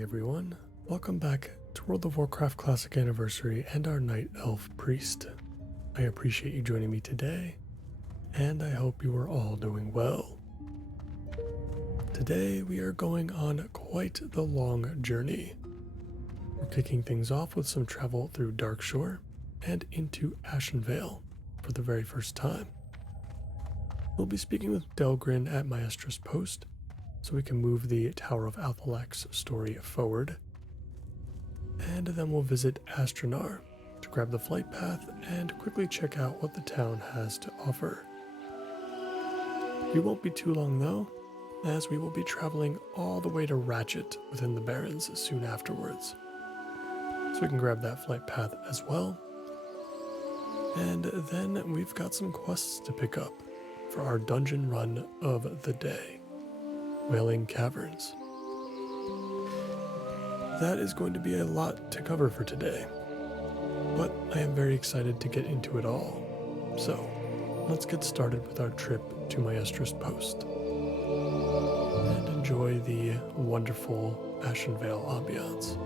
Hey everyone, welcome back to World of Warcraft Classic Anniversary and our Night Elf Priest. I appreciate you joining me today, and I hope you are all doing well. Today we are going on quite the long journey. We're kicking things off with some travel through Darkshore and into Ashenvale for the very first time. We'll be speaking with Delgrin at Maestra's Post, so we can move the Tower of Althalak's story forward. And then we'll visit Astronar to grab the flight path and quickly check out what the town has to offer. We won't be too long though, as we will be traveling all the way to Ratchet within the Barrens soon afterwards. So we can grab that flight path as well. And then we've got some quests to pick up for our dungeon run of the day. Wailing Caverns. That is going to be a lot to cover for today, but I am very excited to get into it all. So, let's get started with our trip to Maestra's Post and enjoy the wonderful Ashenvale ambiance.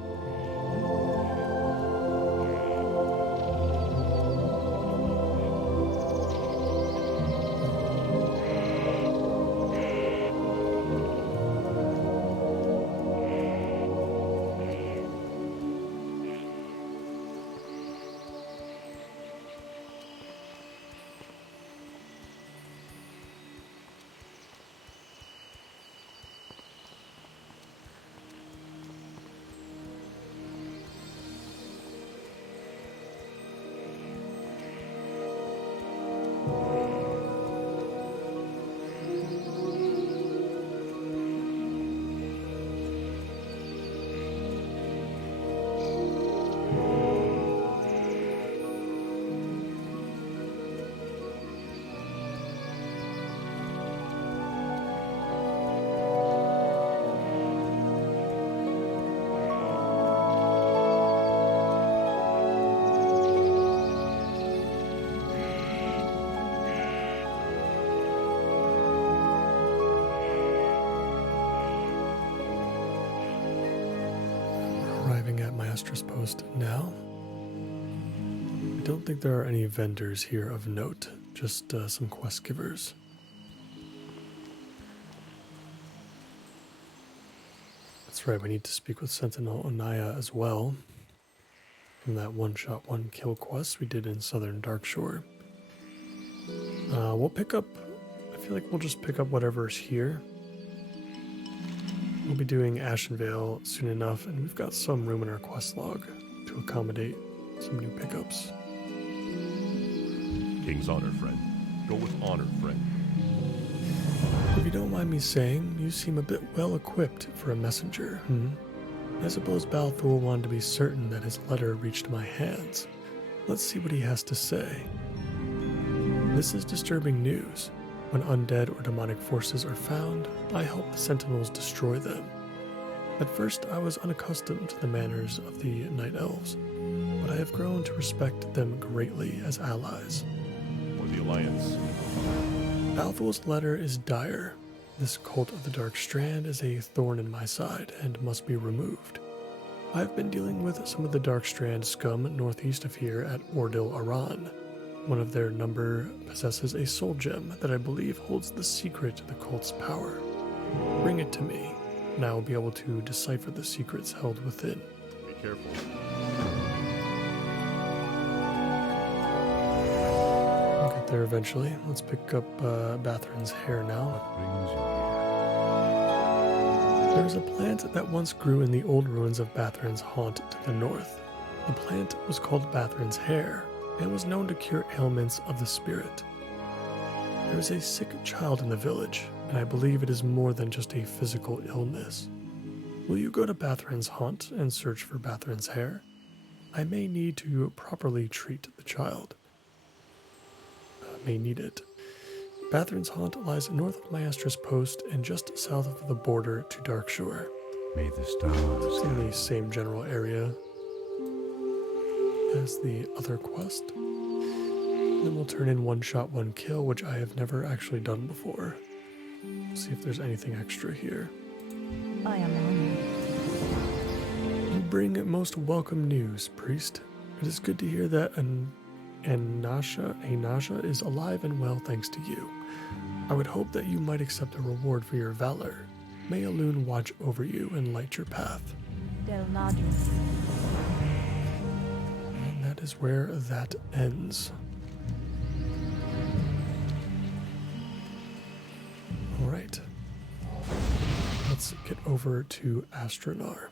Arriving at Maestra's Post now. I don't think there are any vendors here of note, just some quest givers. That's right, we need to speak with Sentinel Onaya as well, from that one-shot, one-kill quest we did in Southern Darkshore. We'll pick up, I feel like we'll just pick up whatever's here. We'll be doing Ashenvale soon enough, and we've got some room in our quest log to accommodate some new pickups. King's honor, friend. Go with honor, friend. If you don't mind me saying, you seem a bit well equipped for a messenger, I suppose Balthul wanted to be certain that his letter reached my hands. Let's see what he has to say. This is disturbing news. When undead or demonic forces are found, I help the Sentinels destroy them. At first, I was unaccustomed to the manners of the Night Elves, but I have grown to respect them greatly as allies. Or the Alliance. Balthul's letter is dire. This cult of the Dark Strand is a thorn in my side and must be removed. I've been dealing with some of the Dark Strand scum northeast of here at Ordil Aran. One of their number possesses a soul gem that I believe holds the secret to the cult's power. Bring it to me, and I will be able to decipher the secrets held within. Be careful. We'll get there eventually. Let's pick up Bathrin's hair now. What brings you here? There is a plant that once grew in the old ruins of Bathrin's haunt to the north. The plant was called Bathrin's hair, and was known to cure ailments of the spirit. There is a sick child in the village, and I believe it is more than just a physical illness. Will you go to Bathrin's haunt and search for Bathrin's hair? I may need to properly treat the child. May need it. Bathrin's haunt lies north of Maestra's Post and just south of the border to Darkshore. May the stars It's in the same general area as the other quest. Then we'll turn in one shot, one kill, which I have never actually done before. See if there's anything extra here. I am honored. bring most welcome news, priest. It is good to hear that Anasha is alive and well thanks to you. I would hope that you might accept a reward for your valor. May Elune watch over you and light your path. Del Nadris. And that is where that ends. Alright. Let's get over to Astronar.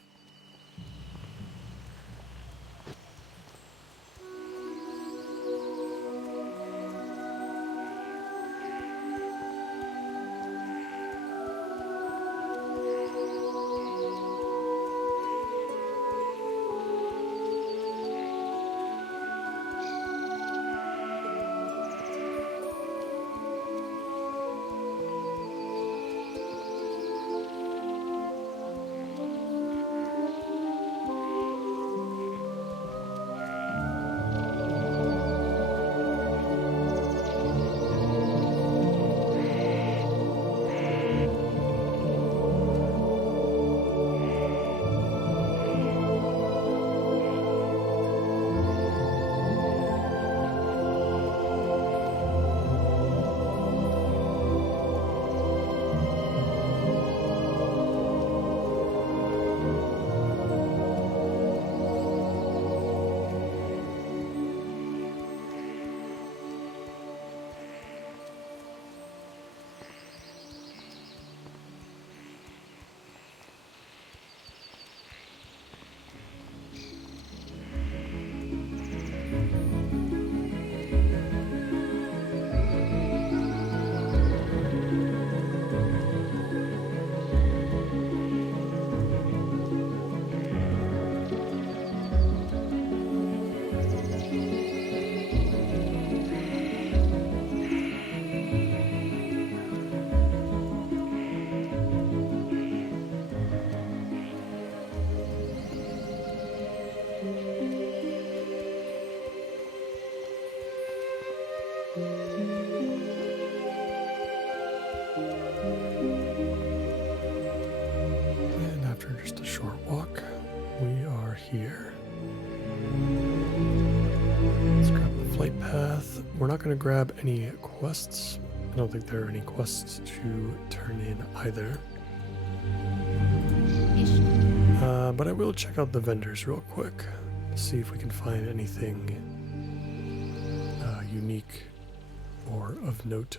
And after just a short walk, we are here. Let's grab the flight path. We're not going to grab any quests. I don't think there are any quests to turn in either. But I will check out the vendors real quick. See if we can find anything unique or of note.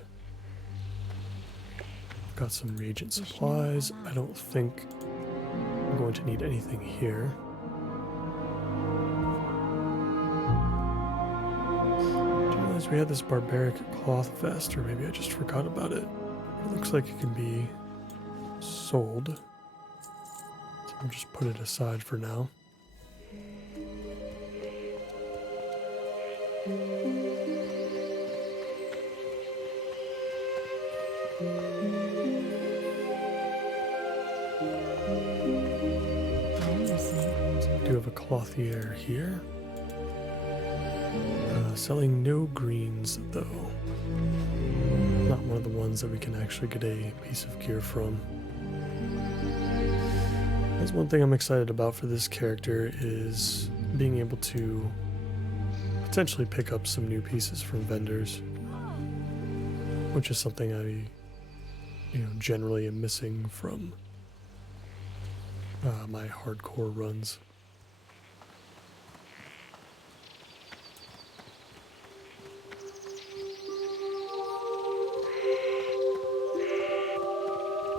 Got some reagent supplies. I don't think I'm going to need anything here. Didn't realize we had this barbaric cloth vest, or maybe I just forgot about it. It looks like it can be sold. So I'll just put it aside for now. We do have a clothier here. Selling no greens, though. Not one of the ones that we can actually get a piece of gear from. That's one thing I'm excited about for this character, is being able to potentially pick up some new pieces from vendors, which is something I generally am missing from my hardcore runs.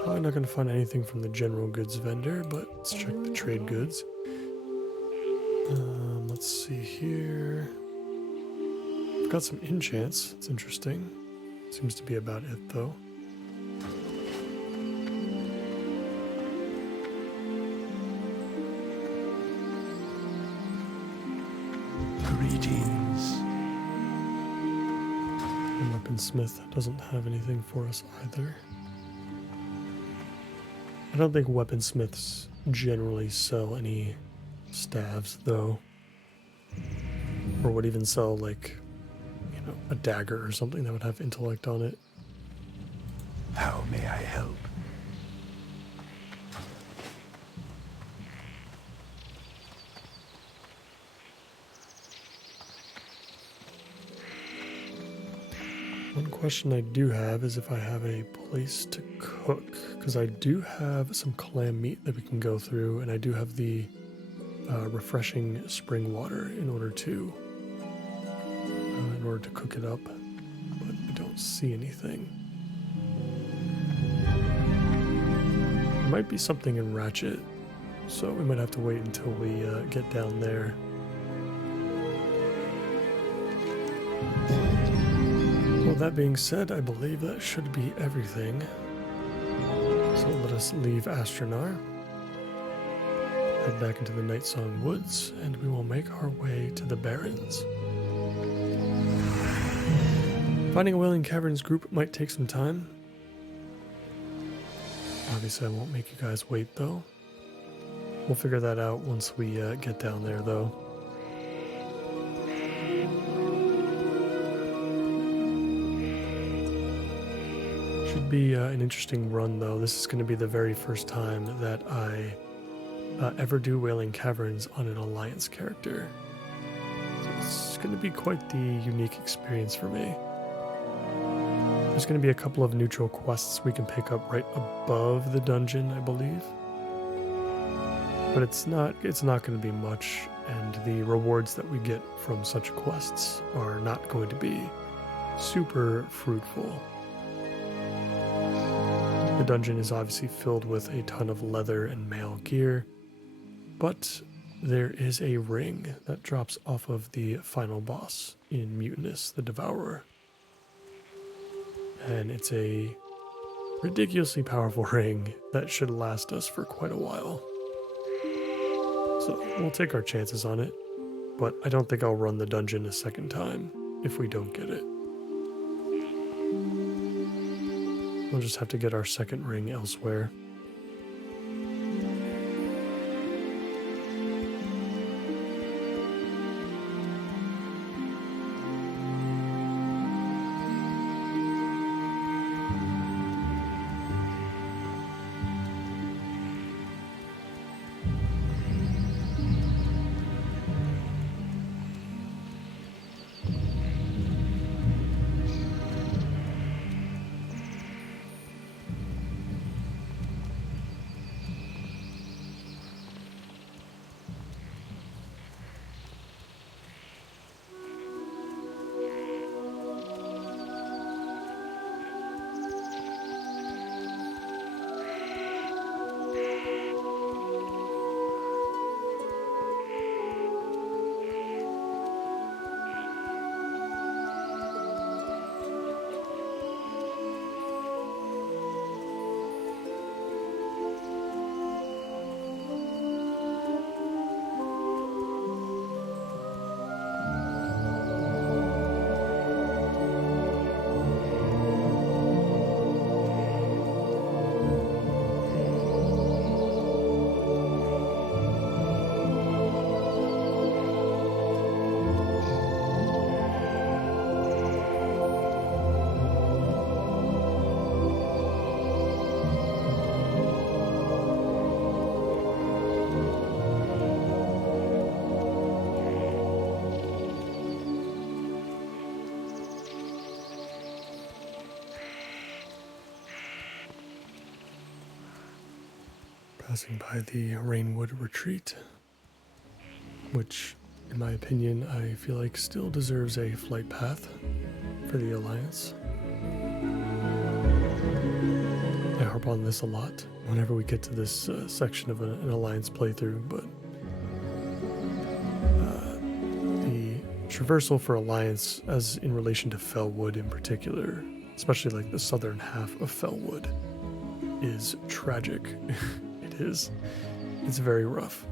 Probably not going to find anything from the general goods vendor, but let's check the trade goods. Let's see here. I've got some enchants. It's interesting. Seems to be about it, though. Greetings. And Weaponsmith doesn't have anything for us either. I don't think weaponsmiths generally sell any staves, though. Or would even sell, like, a dagger or something that would have intellect on it. How may I help? question I do have is if I have a place to cook, because I do have some clam meat that we can go through, and I do have the refreshing spring water in order to cook it up, but I don't see anything. There might be something in Ratchet, so we might have to wait until we get down there. Well, that being said, I believe that should be everything. So let us leave Astronar, head back into the Nightsong Woods, and we will make our way to the Barrens. Finding a Wailing Caverns group might take some time. Obviously, I won't make you guys wait, though. We'll figure that out once we get down there, though. Should be an interesting run, though. This is going to be the very first time that I ever do Wailing Caverns on an Alliance character. So it's going to be quite the unique experience for me. There's going to be a couple of neutral quests we can pick up right above the dungeon, I believe. But it's not going to be much, and the rewards that we get from such quests are not going to be super fruitful. The dungeon is obviously filled with a ton of leather and mail gear, but there is a ring that drops off of the final boss in Mutinous the Devourer. And it's a ridiculously powerful ring that should last us for quite a while. So we'll take our chances on it, but I don't think I'll run the dungeon a second time if we don't get it. We'll just have to get our second ring elsewhere. Passing by the Rainwood Retreat, which, in my opinion, I feel like still deserves a flight path for the Alliance. I harp on this a lot whenever we get to this section of an Alliance playthrough, but the traversal for Alliance, as in relation to Fellwood in particular, especially like the southern half of Fellwood, is tragic. It's very rough.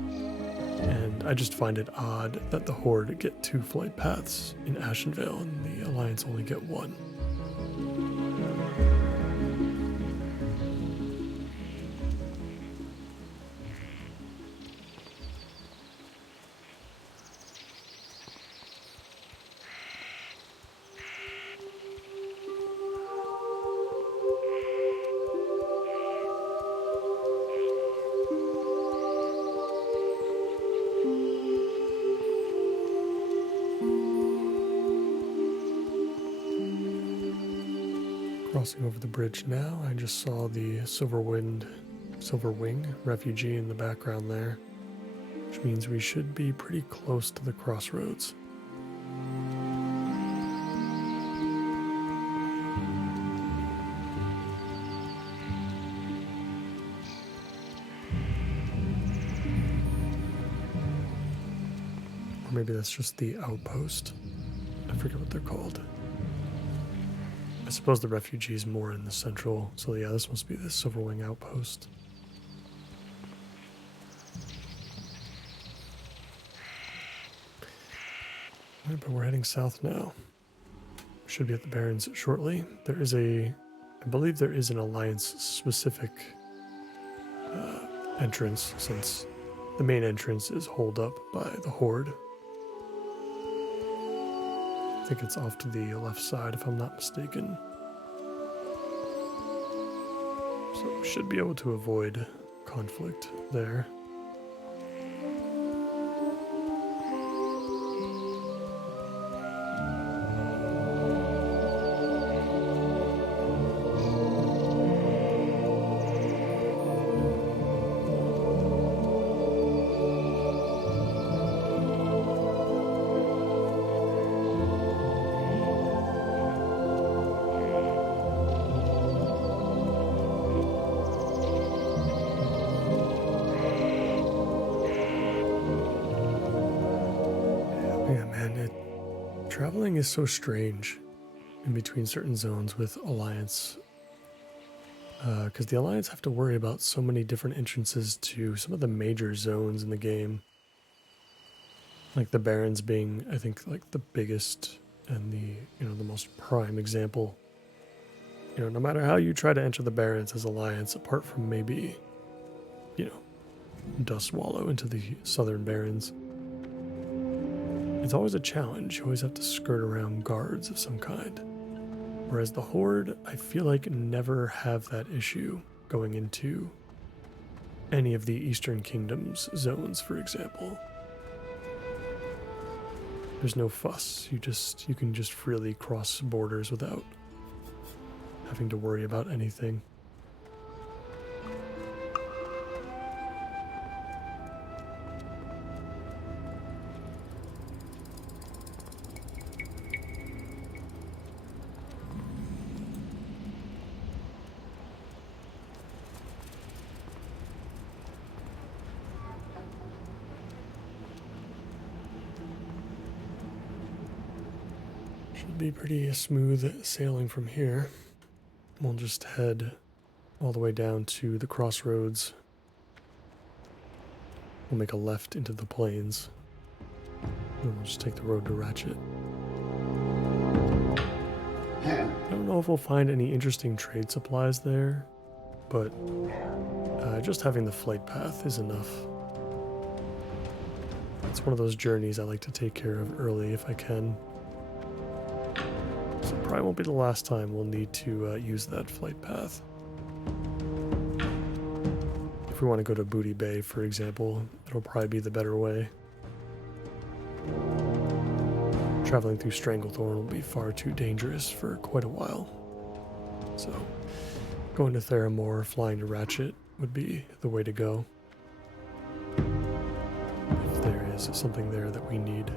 And I just find it odd that the Horde get 2 flight paths in Ashenvale and the Alliance only get 1. Crossing over the bridge now, I just saw the Silverwing refugee in the background there, which means we should be pretty close to the crossroads. Or maybe that's just the outpost. I forget what they're called. I suppose the refugee is more in the central, so yeah, this must be the Silverwing outpost. Alright, but we're heading south now. Should be at the Barrens shortly. I believe there is an Alliance-specific entrance, since the main entrance is holed up by the Horde. I think it's off to the left side, if I'm not mistaken. So we should be able to avoid conflict there. Traveling is so strange in between certain zones with Alliance, because the Alliance have to worry about so many different entrances to some of the major zones in the game. Like the Barrens being, I think, like the biggest and the most prime example. No matter how you try to enter the Barrens as Alliance, apart from maybe, Dust Wallow into the Southern Barrens, it's always a challenge. You always have to skirt around guards of some kind. Whereas the Horde, I feel like never have that issue going into any of the Eastern Kingdom's zones, for example. There's no fuss. You can just freely cross borders without having to worry about anything. Should be pretty smooth sailing from here. We'll just head all the way down to the crossroads. We'll make a left into the plains. And we'll just take the road to Ratchet. I don't know if we'll find any interesting trade supplies there, but just having the flight path is enough. It's one of those journeys I like to take care of early if I can. So it probably won't be the last time we'll need to use that flight path. If we want to go to Booty Bay, for example, it'll probably be the better way. Traveling through Stranglethorn will be far too dangerous for quite a while. So, going to Theramore, flying to Ratchet would be the way to go. If there is something there that we need.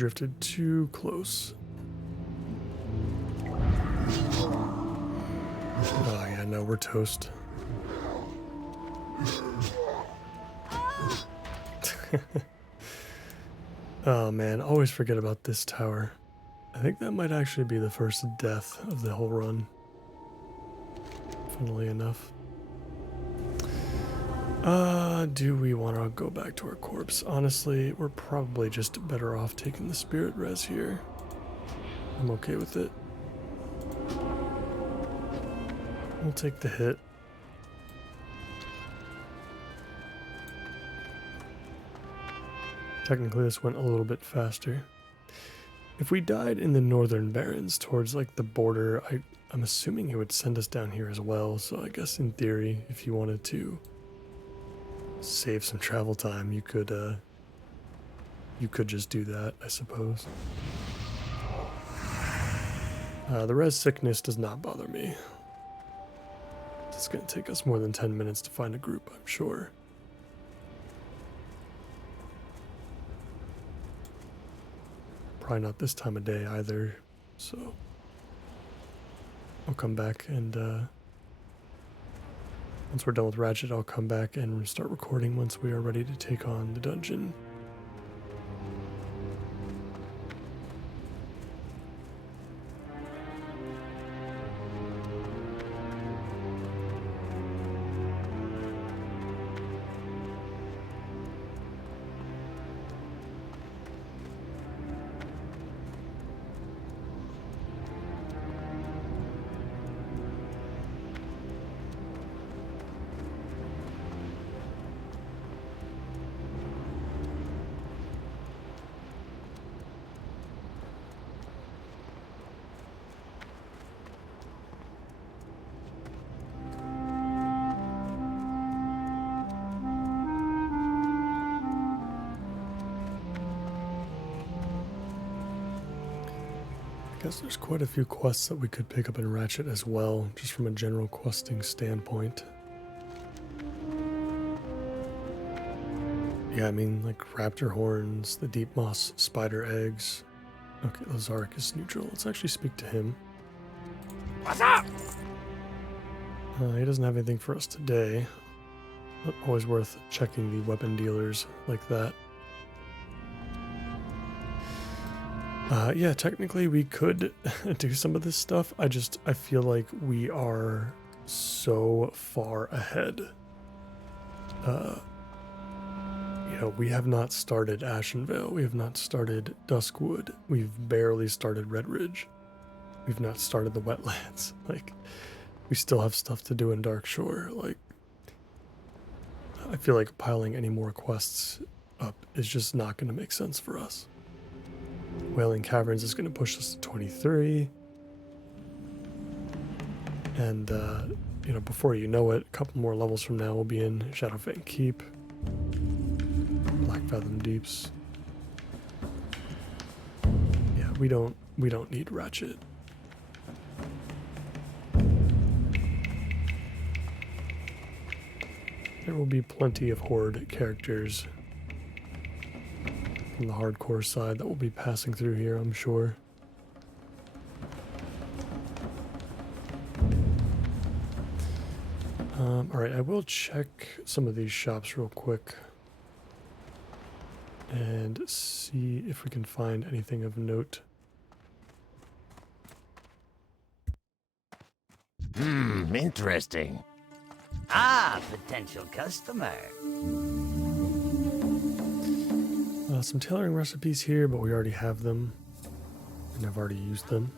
drifted too close. Oh yeah, no, we're toast. Oh man, always forget about this tower. I think that might actually be the first death of the whole run. Funnily enough. Do we want to go back to our corpse? Honestly, we're probably just better off taking the spirit res here. I'm okay with it. We'll take the hit. Technically, this went a little bit faster. If we died in the Northern Barrens towards like the border, I'm assuming it would send us down here as well. So I guess in theory, if you wanted to save some travel time, you could just do that, I suppose. The res sickness does not bother me. It's going to take us more than 10 minutes to find a group, I'm sure. Probably not this time of day either, so I'll come back and once we're done with Ratchet, I'll come back and start recording once we are ready to take on the dungeon. I guess there's quite a few quests that we could pick up in Ratchet as well, just from a general questing standpoint. Yeah, I mean, like raptor horns, the deep moss spider eggs. Okay, Lazaric is neutral. Let's actually speak to him. What's up? He doesn't have anything for us today, but always worth checking the weapon dealers like that. Yeah, technically we could do some of this stuff. I feel like we are so far ahead. You know, we have not started Ashenvale. We have not started Duskwood. We've barely started Red Ridge. We've not started the wetlands. Like, we still have stuff to do in Darkshore. Like, I feel like piling any more quests up is just not going to make sense for us. Wailing Caverns is going to push us to 23. And, you know, before you know it, a couple more levels from now we'll be in Shadowfang Keep. Black Fathom Deeps. Yeah, we don't need Ratchet. There will be plenty of Horde characters from the hardcore side that will be passing through here, I'm sure. Alright, I will check some of these shops real quick and see if we can find anything of note. Interesting. Ah, potential customer. Some tailoring recipes here, but we already have them, and I've already used them.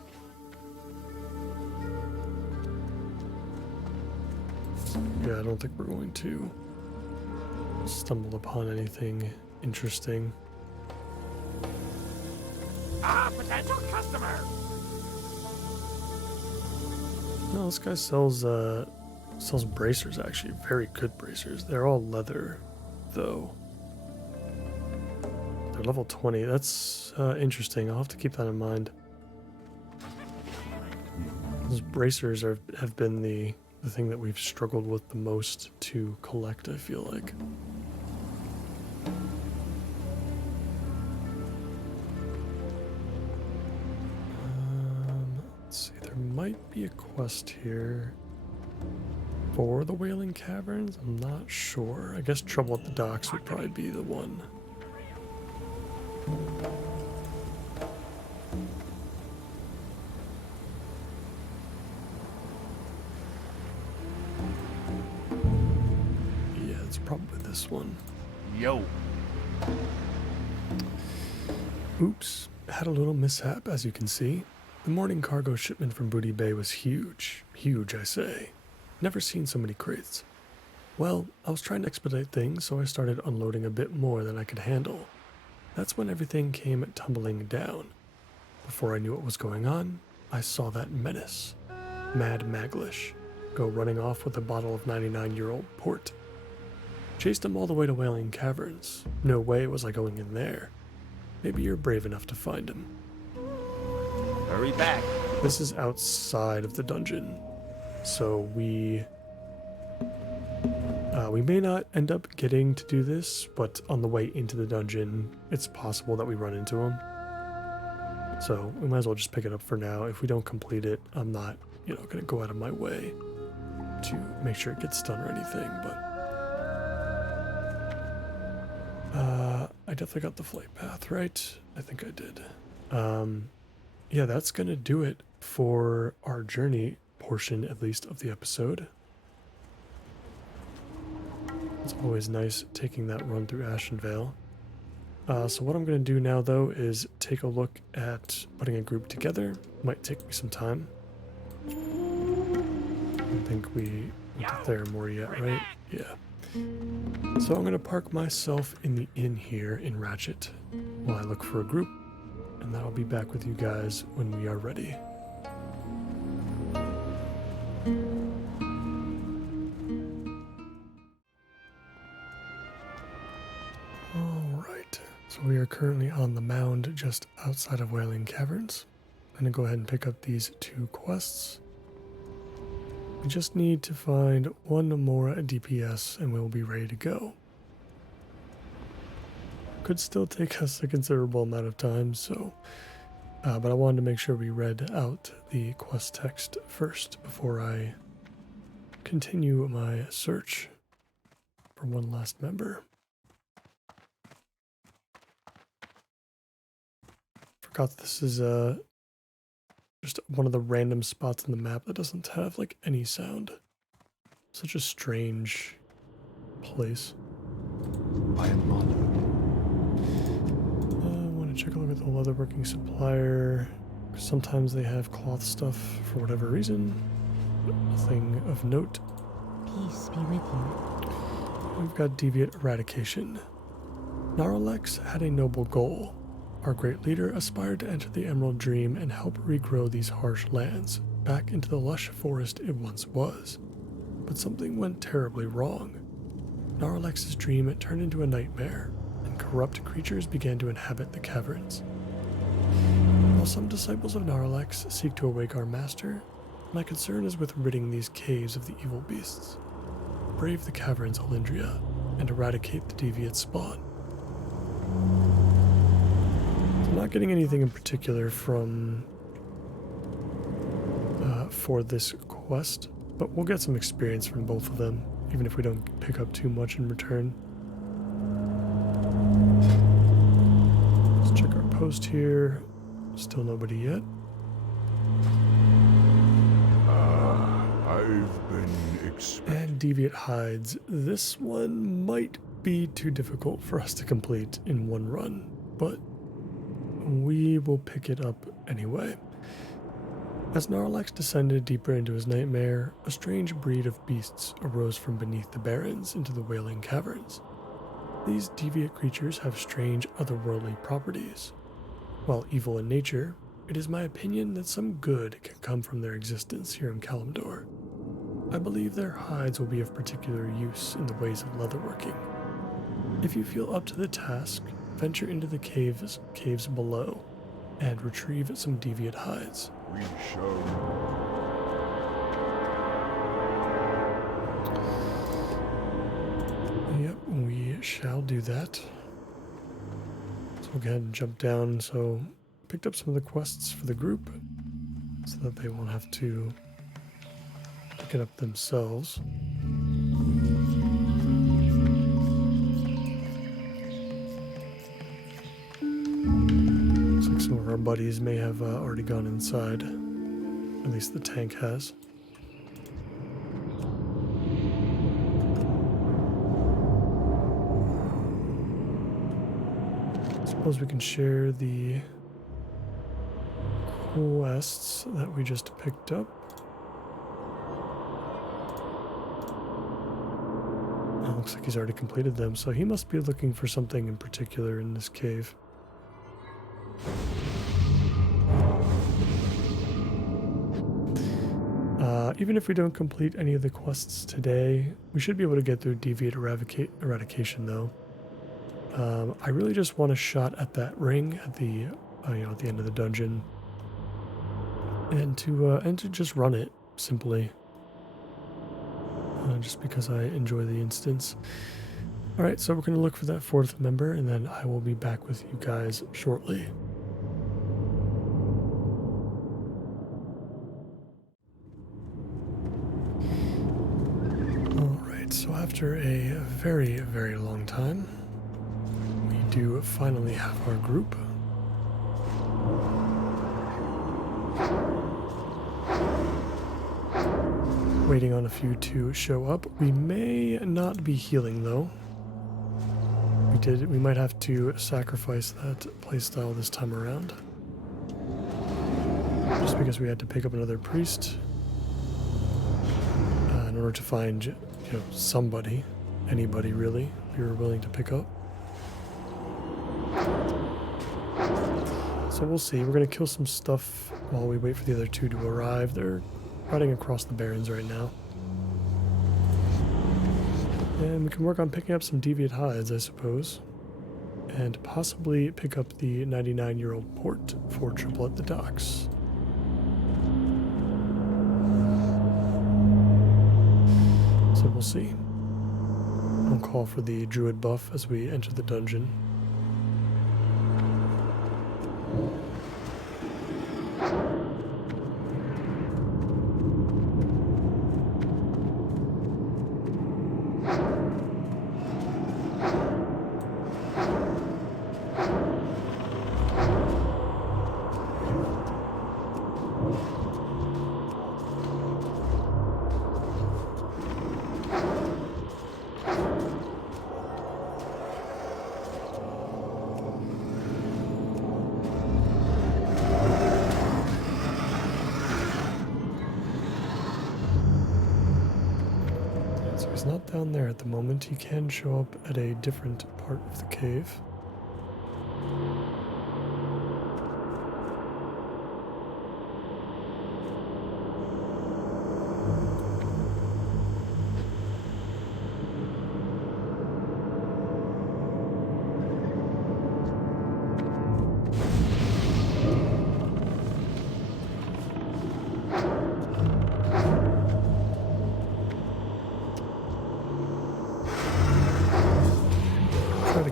Yeah, I don't think we're going to stumble upon anything interesting. Ah, potential customer. No, this guy sells bracers, actually. Very good bracers. They're all leather, though. They're level 20. That's interesting. I'll have to keep that in mind. Those bracers have been the thing that we've struggled with the most to collect, I feel like. Let's see, there might be a quest here for the Wailing Caverns. I'm not sure. I guess Trouble at the Docks would probably be the one. Yeah, it's probably this one. Yo. Oops, had a little mishap, as you can see. The morning cargo shipment from Booty Bay was huge. Huge, I say. Never seen so many crates. Well, I was trying to expedite things, so I started unloading a bit more than I could handle. That's when everything came tumbling down. Before I knew what was going on, I saw that menace, Mad Maglish, go running off with a bottle of 99-year-old port. Chased him all the way to Wailing Caverns. No way was I going in there. Maybe you're brave enough to find him. Hurry back. This is outside of the dungeon, so we may not end up getting to do this, but on the way into the dungeon, it's possible that we run into him. So we might as well just pick it up for now. If we don't complete it, I'm not, going to go out of my way to make sure it gets done or anything, but I definitely got the flight path, right? I think I did. Yeah, that's going to do it for our journey portion, at least, of the episode. It's always nice taking that run through Ashenvale. So what I'm going to do now, though, is take a look at putting a group together. Might take me some time. I don't think we went to Theramore yet, right? Yeah. So I'm going to park myself in the inn here in Ratchet while I look for a group, and I'll be back with you guys when we are ready. Alright, so we are currently on the mound just outside of Wailing Caverns. I'm going to go ahead and pick up these 2 quests. We just need to find one more DPS and we'll be ready to go. Could still take us a considerable amount of time, so but I wanted to make sure we read out the quest text first before I continue my search for one last member. Forgot this is just one of the random spots on the map that doesn't have like any sound. Such a strange place. I am on. I want to check a look at the leatherworking supplier. Sometimes they have cloth stuff for whatever reason. Nothing of note. Peace be with you. We've got Deviant Eradication. Narlex had a noble goal. Our great leader aspired to enter the Emerald Dream and help regrow these harsh lands back into the lush forest it once was. But something went terribly wrong. Narlex's dream turned into a nightmare, and corrupt creatures began to inhabit the caverns. While some disciples of Narlex seek to awake our master, my concern is with ridding these caves of the evil beasts. Brave the caverns, Alindria, and eradicate the deviant spawn. I'm not getting anything in particular from for this quest, but we'll get some experience from both of them, even if we don't pick up too much in return. Let's check our post here. Still nobody yet. I've been And Deviant Hides. This one might be too difficult for us to complete in one run, but we will pick it up anyway. As Narlex descended deeper into his nightmare, a strange breed of beasts arose from beneath the barrens into the Wailing Caverns. These deviant creatures have strange otherworldly properties. While evil in nature, it is my opinion that some good can come from their existence here in Kalimdor. I believe their hides will be of particular use in the ways of leatherworking. If you feel up to the task, venture into the caves below and retrieve some deviant hides. We shall. Yep, we shall do that. So we'll go ahead and jump down. So picked up some of the quests for the group. so that they won't have to pick it up themselves. Looks like some of our buddies may have already gone inside. At least the tank has. Suppose we can share the quests that we just picked up. Oh, looks like he's already completed them, so he must be looking for something in particular in this cave. Even if we don't complete any of the quests today, we should be able to get through Deviate Eradication though. I really just want a shot at that ring at the at the end of the dungeon, and to just run it simply, just because I enjoy the instance. All right, so we're going to look for that fourth member, and then I will be back with you guys shortly. All right, so after a very, very long time, we do finally have our group. Waiting on a few to show up. We may not be healing though. We might have to sacrifice that playstyle this time around. Just because we had to pick up another priest in order to find, somebody, anybody really, we were willing to pick up. So we'll see. We're going to kill some stuff while we wait for the other two to arrive. They're riding across the Barrens right now. And we can work on picking up some deviant hides, I suppose. And possibly pick up the 99-year-old port for triple at the docks. So we'll see. I'll call for the druid buff as we enter the dungeon. He's not down there at the moment. He can show up at a different part of the cave.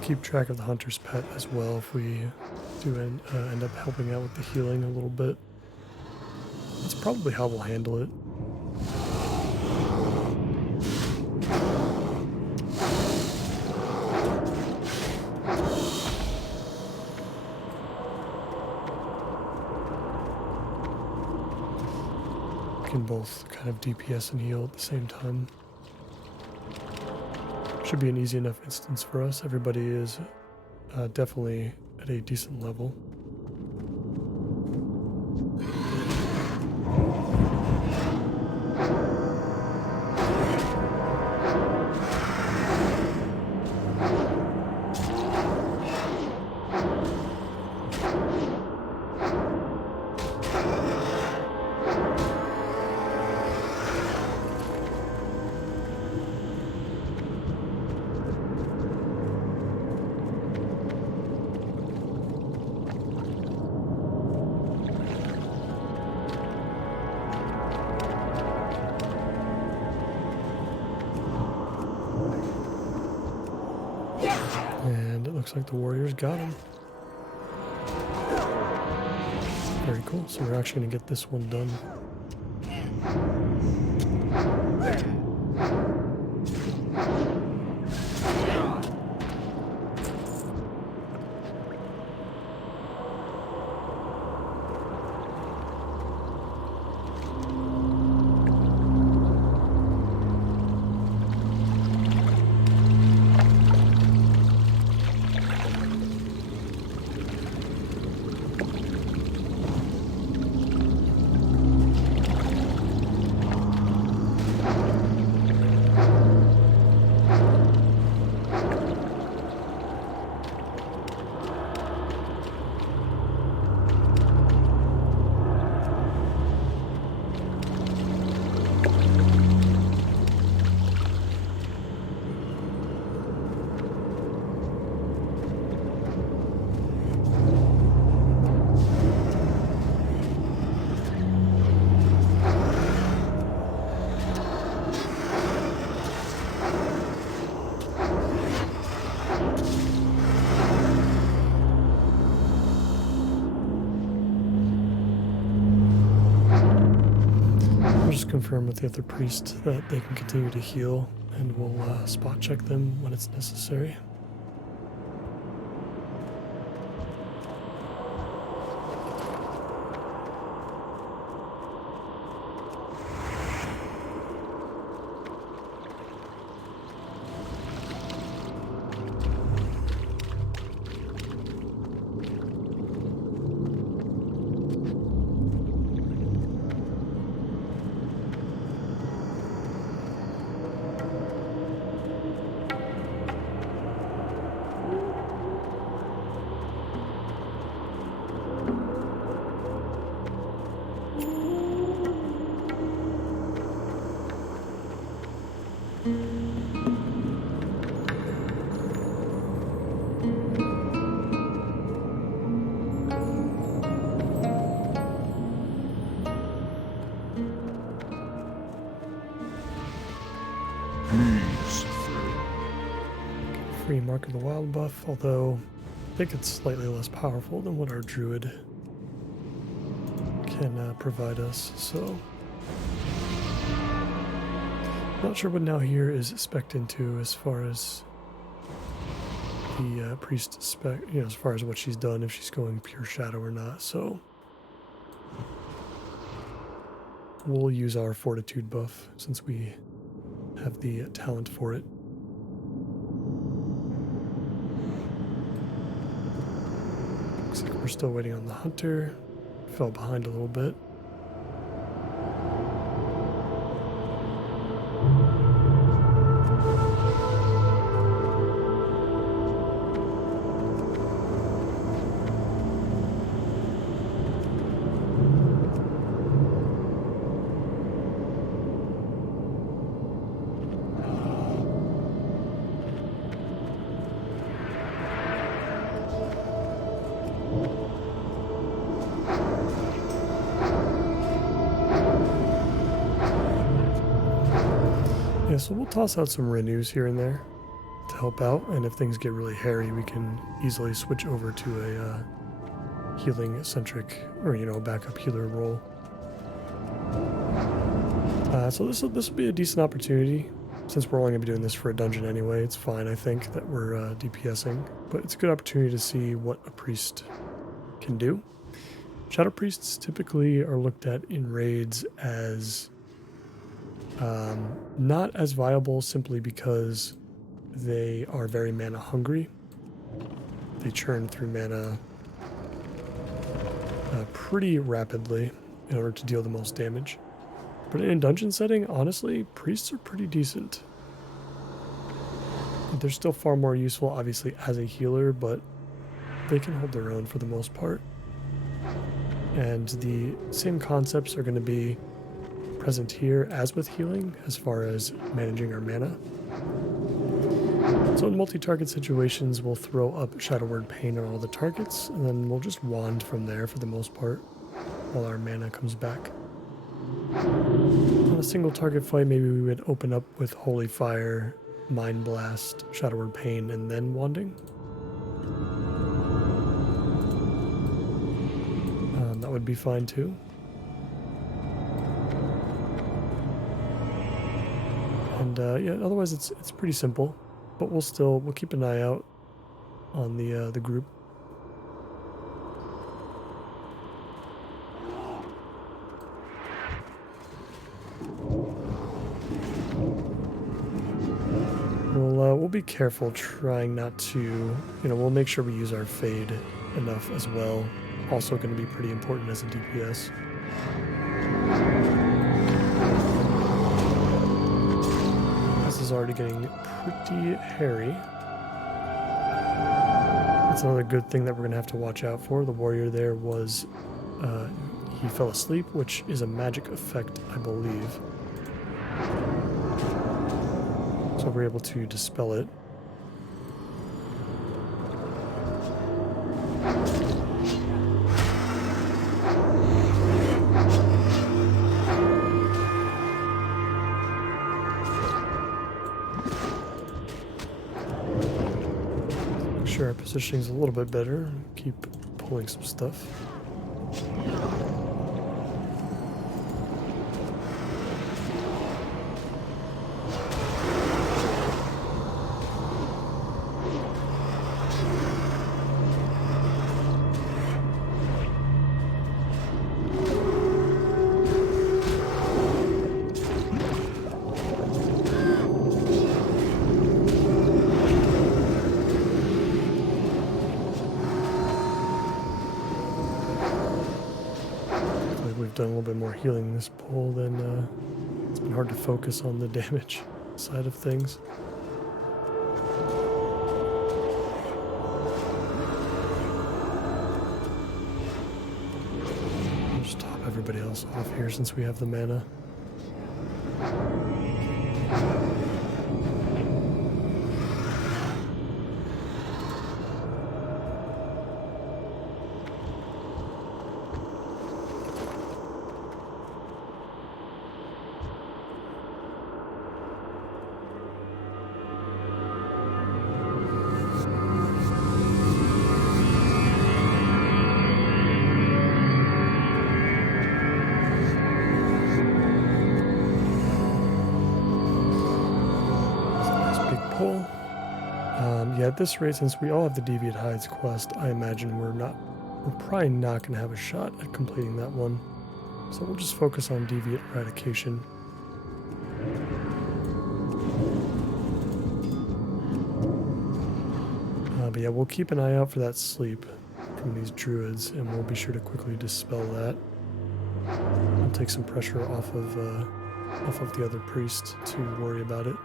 Keep track of the hunter's pet as well if we do end up helping out with the healing a little bit. That's probably how we'll handle it. We can both kind of DPS and heal at the same time. Should be an easy enough instance for us. Everybody is definitely at a decent level. Looks like the warriors got him. Very Cool, so we're actually going to get this one done. Confirm with the other priest that they can continue to heal, and we'll spot check them when it's necessary. Free Mark of the Wild buff, although I think it's slightly less powerful than what our druid can provide us, so not sure what now here is spec'd into as far as the priest spec, as far as what she's done, if she's going pure shadow or not, so we'll use our fortitude buff since we have the talent for it. Looks like we're still waiting on the hunter. Fell behind a little bit. Yeah, so we'll toss out some renews here and there to help out, and if things get really hairy, we can easily switch over to a healing-centric, or, a backup healer role. So this will be a decent opportunity. Since we're only going to be doing this for a dungeon anyway, it's fine, I think, that we're DPSing, but it's a good opportunity to see what a priest can do. Shadow priests typically are looked at in raids as not as viable simply because they are very mana hungry. They churn through mana pretty rapidly in order to deal the most damage. But in a dungeon setting, honestly, priests are pretty decent. They're still far more useful, obviously, as a healer, but they can hold their own for the most part. And the same concepts are going to be present here as with healing, as far as managing our mana. So in multi-target situations, we'll throw up Shadow Word Pain on all the targets, and then we'll just wand from there for the most part, while our mana comes back. On a single target fight, maybe we would open up with Holy Fire, Mind Blast, Shadow Word Pain, and then wanding. That would would be fine too. And yeah, otherwise it's pretty simple, but we'll keep an eye out on the group. We'll be careful trying not to, we'll make sure we use our fade enough as well. Also going to be pretty important as a DPS. This is already getting pretty hairy. That's another good thing that we're going to have to watch out for. The warrior there was, he fell asleep, which is a magic effect, I believe. So we're able to dispel it. Make sure our positioning's a little bit better. Keep pulling some stuff. Done a little bit more healing this pull than it's been hard to focus on the damage side of things. I'll just top everybody else off here since we have the mana. Yeah, at this rate, since we all have the Deviant Hides quest, I imagine we're probably not going to have a shot at completing that one. So we'll just focus on Deviant Eradication. But yeah, we'll keep an eye out for that sleep from these druids, and we'll be sure to quickly dispel that. I'll take some pressure off of the other priest to worry about it.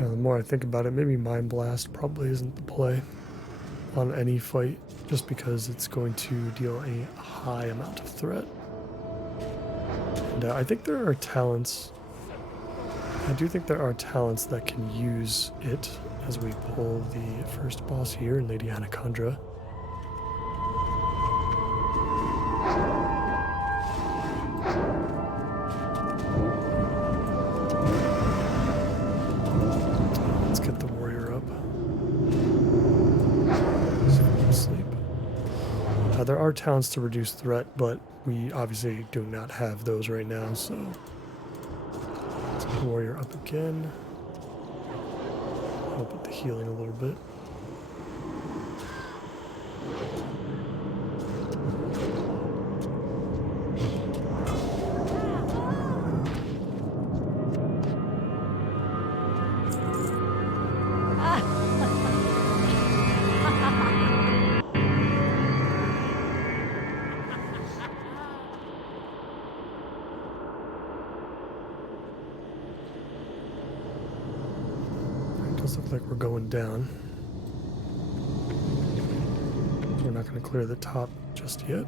The more I think about it, maybe Mind Blast probably isn't the play on any fight, just because it's going to deal a high amount of threat. And I think there are talents. I do think there are talents that can use it as we pull the first boss here, Lady Anacondra. There are talents to reduce threat, but we obviously do not have those right now, so let's get the warrior up again. Help with the healing a little bit. Look like we're going down. So we're not going going to clear the top just yet.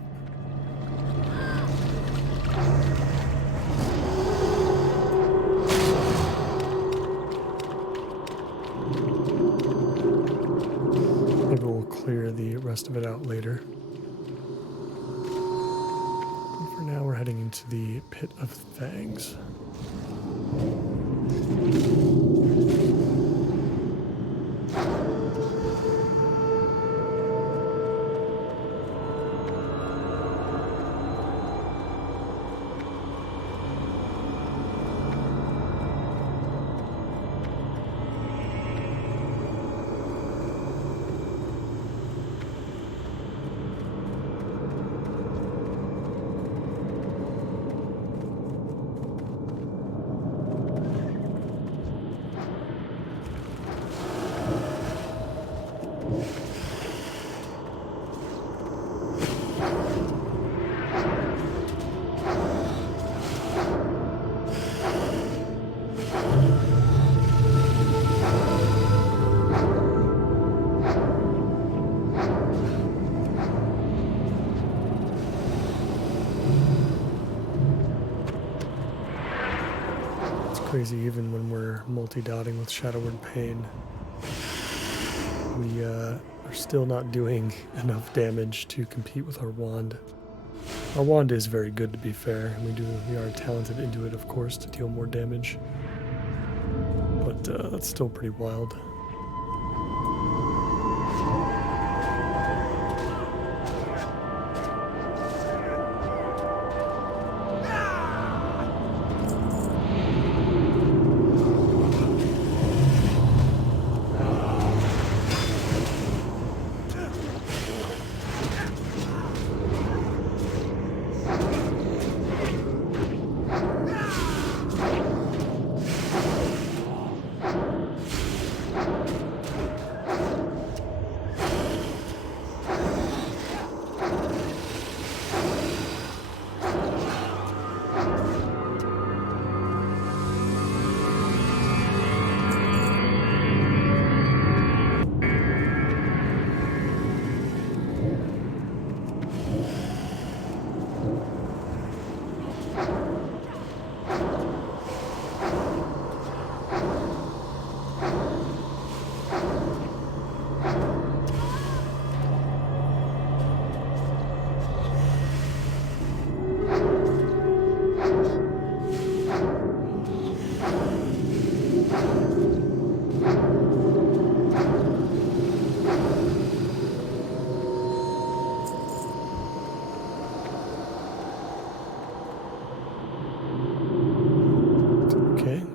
Maybe we'll clear the rest of it out later. And for now, we're heading into the Pit of Fangs. Crazy, even when we're multi-dotting with Shadowward Pain, we are still not doing enough damage to compete with our wand. Our wand is very good, to be fair, and we are talented into it, of course, to deal more damage, but that's still pretty wild.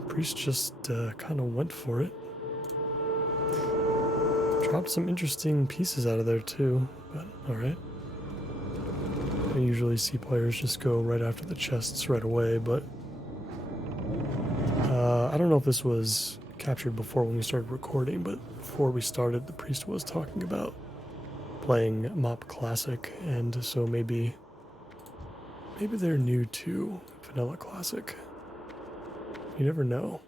Priest just kind of went for it. Dropped some interesting pieces out of there too, but alright. I usually see players just go right after the chests right away, but I don't know if this was captured before when we started recording, but before we started, the priest was talking about playing Mop Classic, and so maybe they're new to Vanilla Classic. You never know.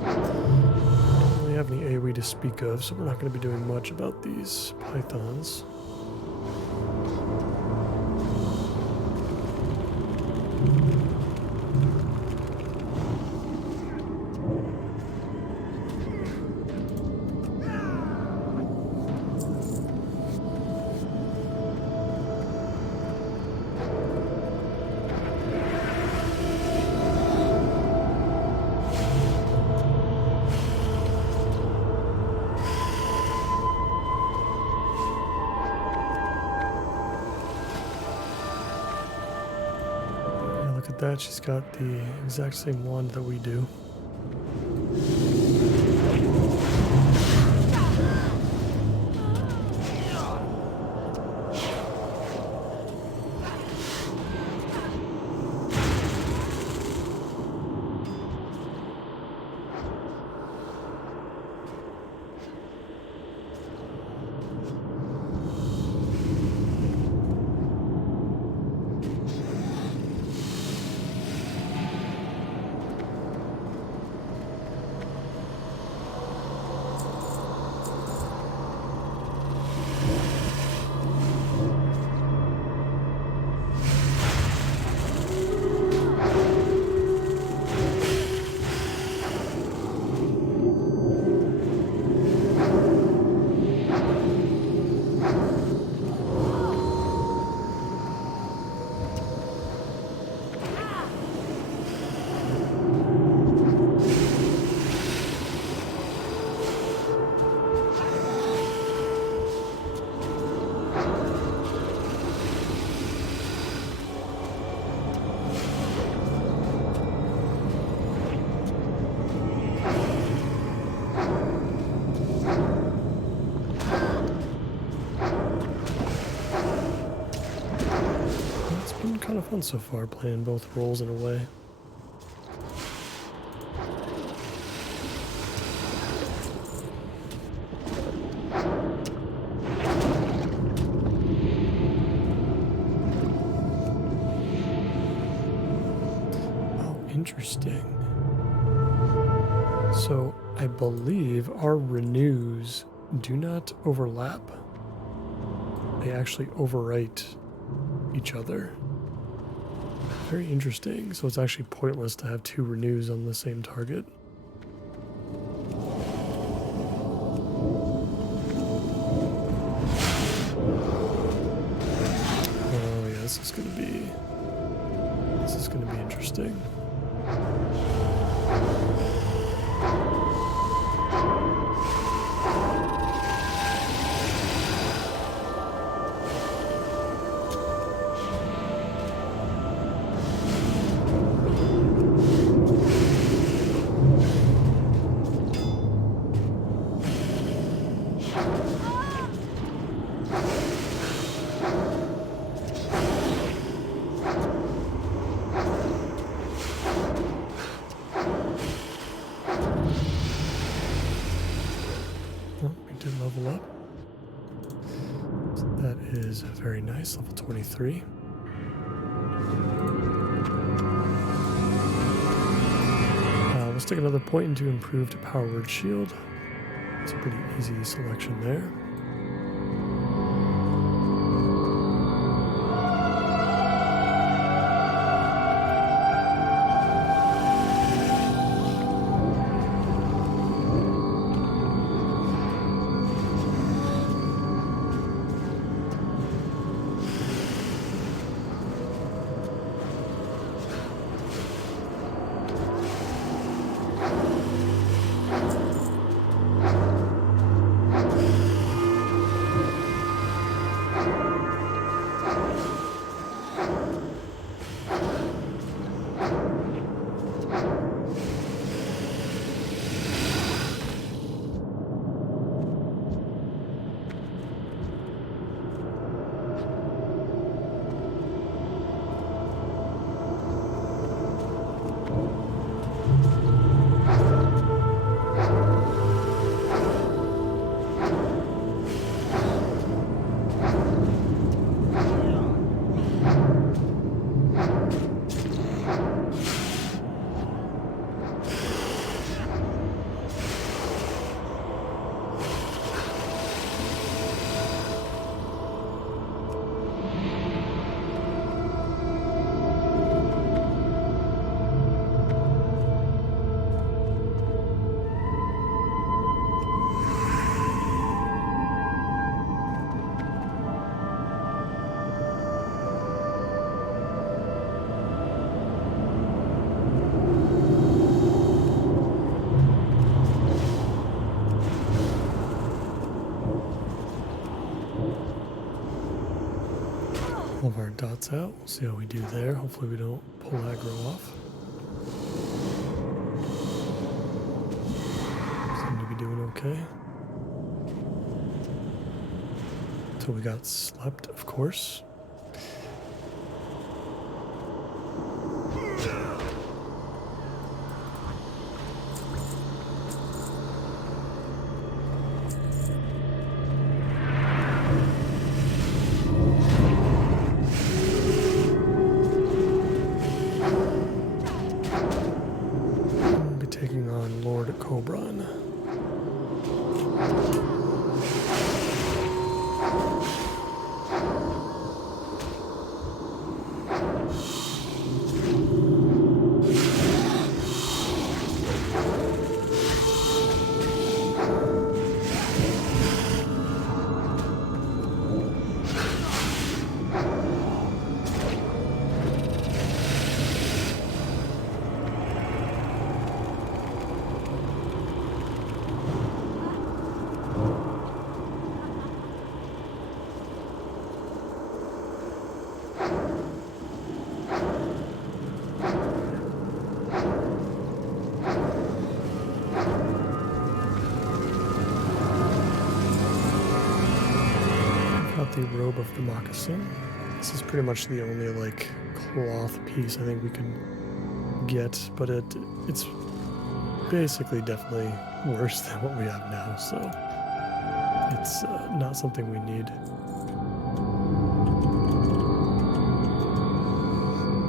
Don't really have any AoE to speak of, so we're not going to be doing much about these pythons. That she's got the exact same wand that we do. fun so far playing both roles in a way. Oh, interesting. So I believe our renews do not overlap. They actually overwrite each other. Very interesting. So it's actually pointless to have two renews on the same target. Oh yeah, this is gonna be interesting. Level up. So that is very nice, level 23. We'll stick another point into improved power word shield. It's a pretty easy selection there. All of our dots out. We'll see how we do there. Hopefully we don't pull aggro off. Seem to be doing okay. Until we got slept, of course. The robe of the moccasin. This is pretty much the only like cloth piece I think we could get, but it's basically definitely worse than what we have now, so it's not something we need.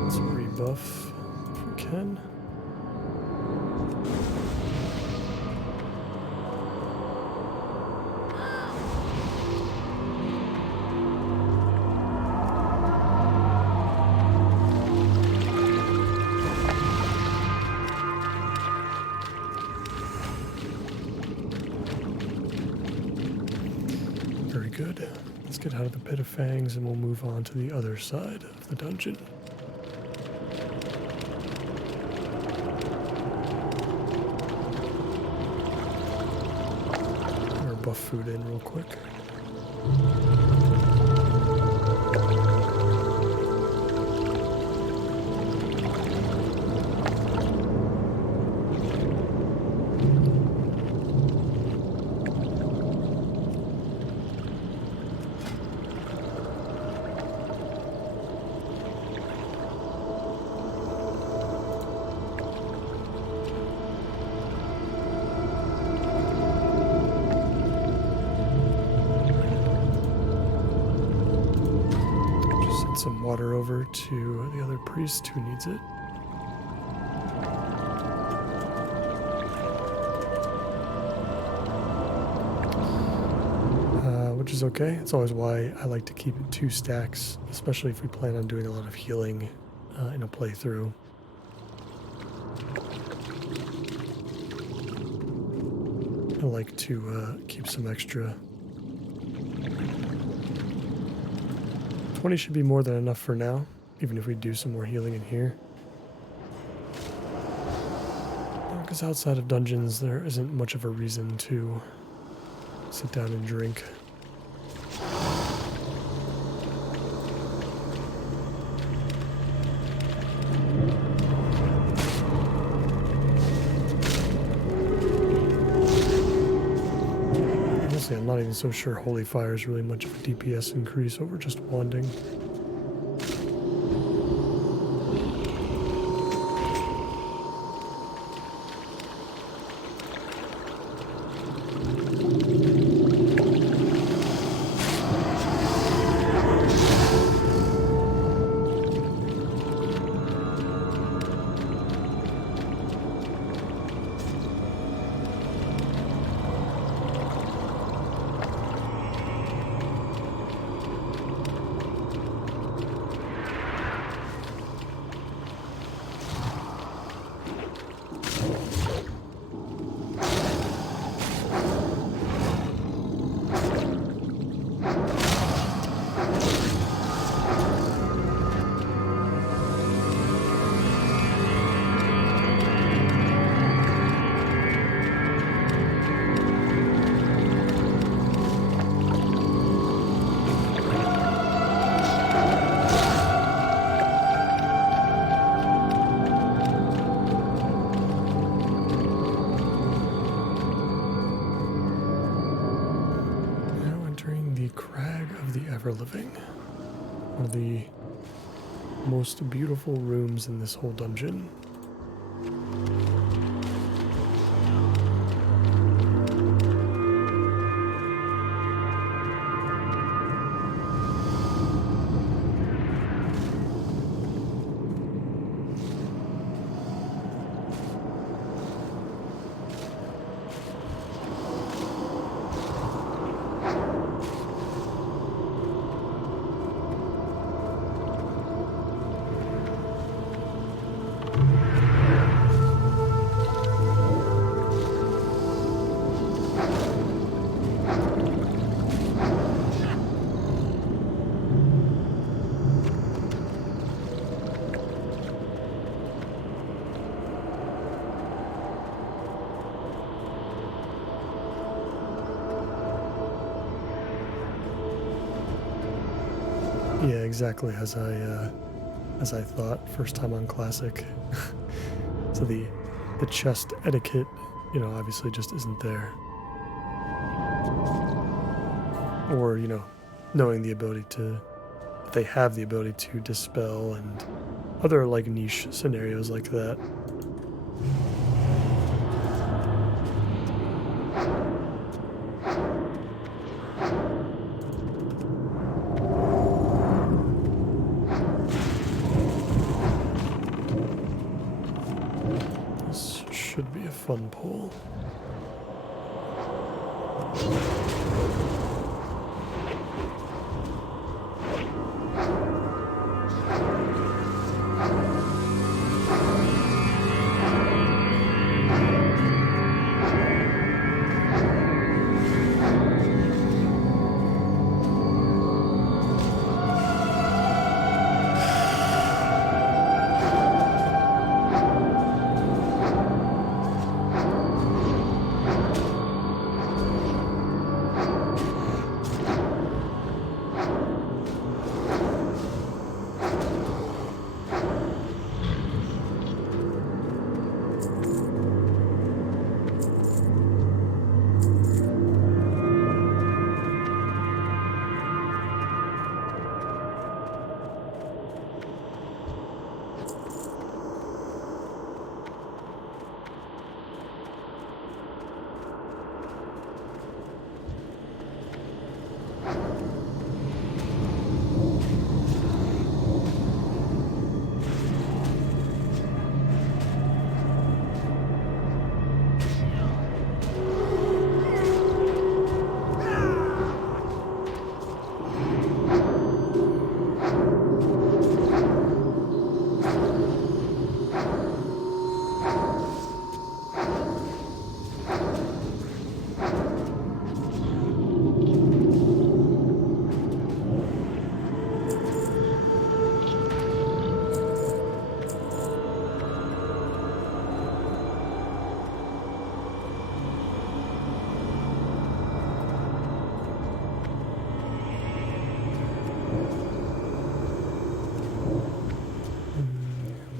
Let's rebuff if we can. Very good. Let's get out of the Pit of Fangs and we'll move on to the other side of the dungeon. Or buff food in real quick. Some water over to the other priest who needs it. Which is okay. It's always why I like to keep it 2 stacks, especially if we plan on doing a lot of healing in a playthrough. I like to keep some extra. 20 should be more than enough for now, even if we do some more healing in here. Because outside of dungeons, there isn't much of a reason to sit down and drink. Honestly, I'm not even so sure Holy Fire is really much of a DPS increase over just wanding. Living. One of the most beautiful rooms in this whole dungeon. Yeah, exactly as I thought first time on Classic. So the chest etiquette, you know, obviously just isn't there. Or, you know, knowing the ability to they have the ability to dispel and other like niche scenarios like that. This should be a fun pull.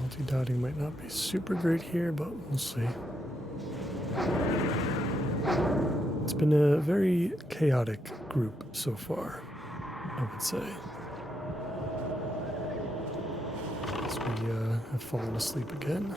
Multi-dotting might not be super great here, but we'll see. It's been a very chaotic group so far, I would say. As we have fallen asleep again.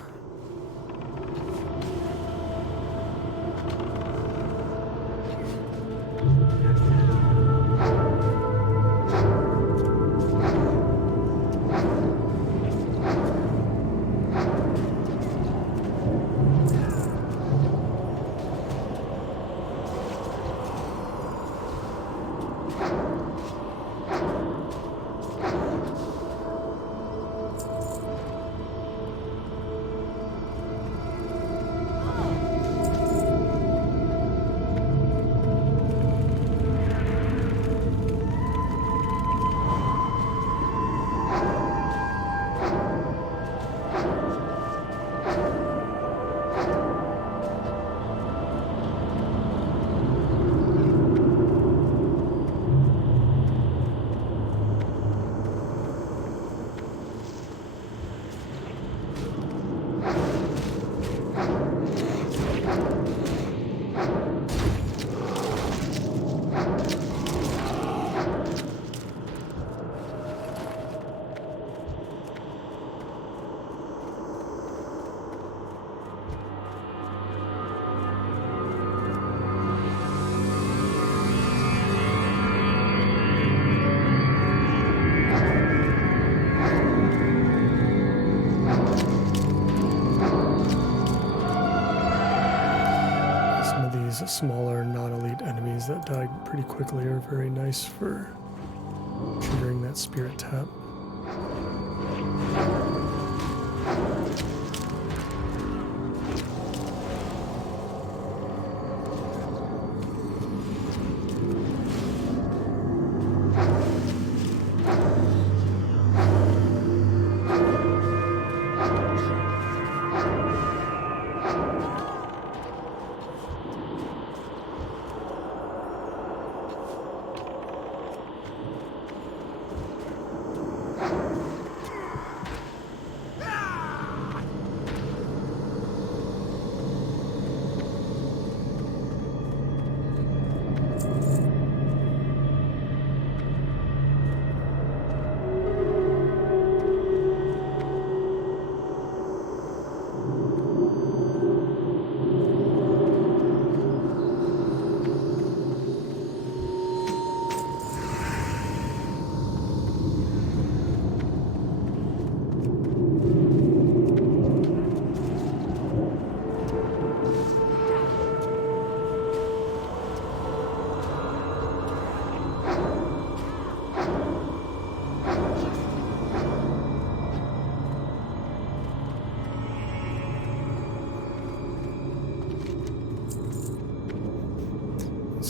Smaller non-elite enemies that die pretty quickly are very nice for triggering that spirit tap.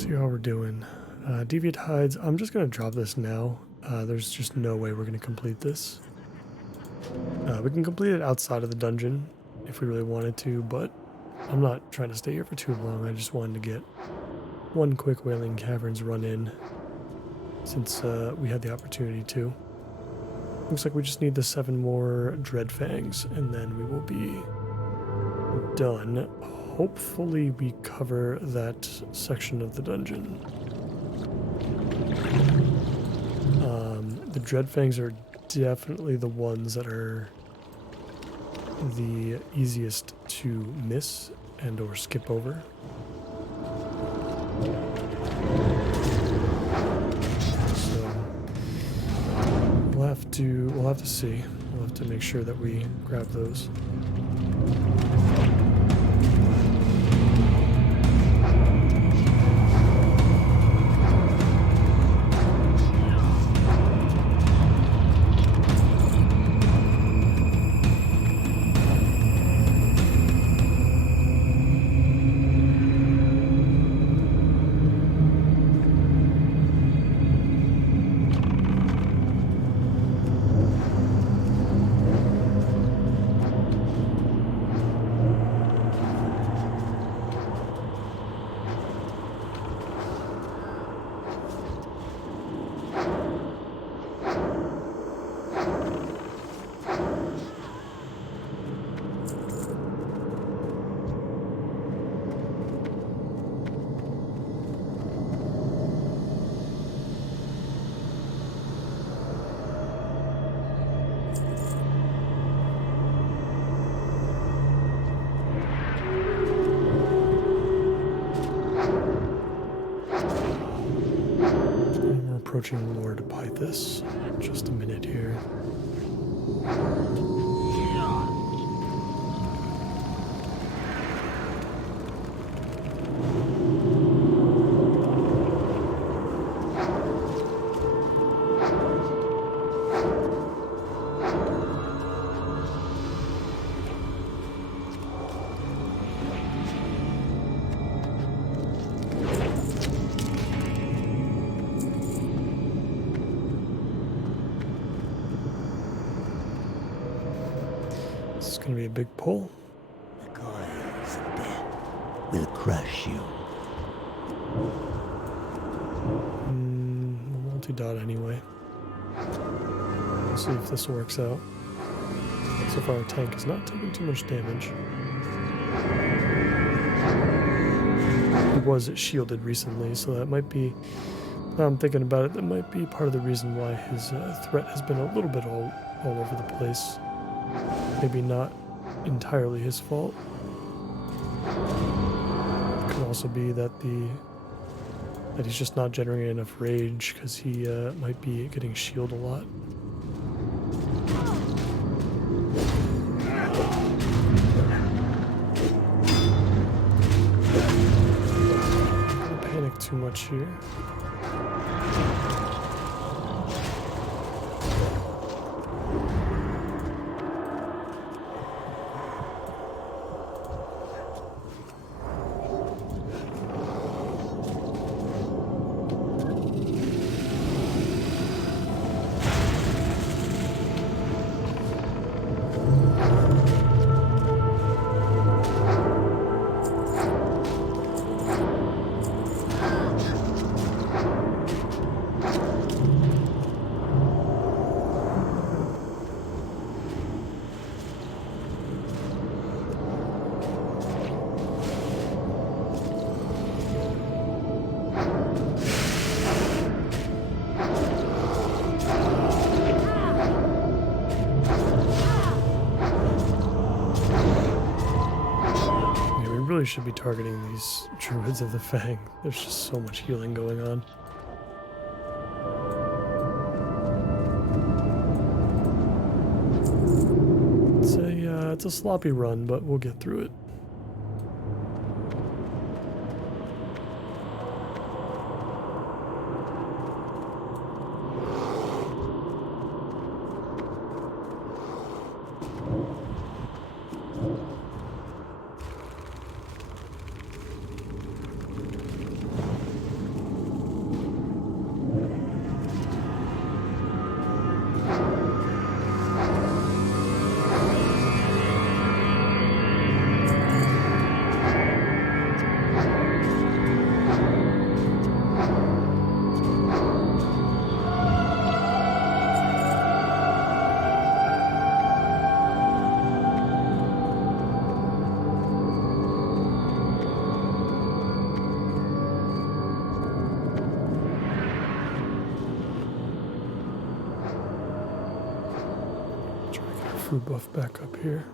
See how we're doing. Deviant hides. I'm just going to drop this now. There's just no way we're going to complete this. We can complete it outside of the dungeon if we really wanted to, but I'm not trying to stay here for too long. I just wanted to get one quick Wailing Caverns run in since we had the opportunity to. Looks like we just need the 7 more Dread Fangs, and then we will be done. Hopefully we cover that section of the dungeon. The Dread Fangs are definitely the ones that are the easiest to miss and or skip over. So we'll have to see. We'll have to make sure that we grab those. Approaching Lord Pythus. Just a minute here. Gonna be a big pull. The coils of death will crush you. Multi-dot anyway. Let's see if this works out. So far our tank is not taking too much damage. He was shielded recently, so that might be, now I'm thinking about it, that might be part of the reason why his threat has been a little bit all over the place. Maybe not entirely his fault. It could also be that he's just not generating enough rage because he might be getting shielded a lot. Don't panic too much here. Really should be targeting these Druids of the Fang. There's just so much healing going on. It's a sloppy run, but we'll get through it. food buff back up here.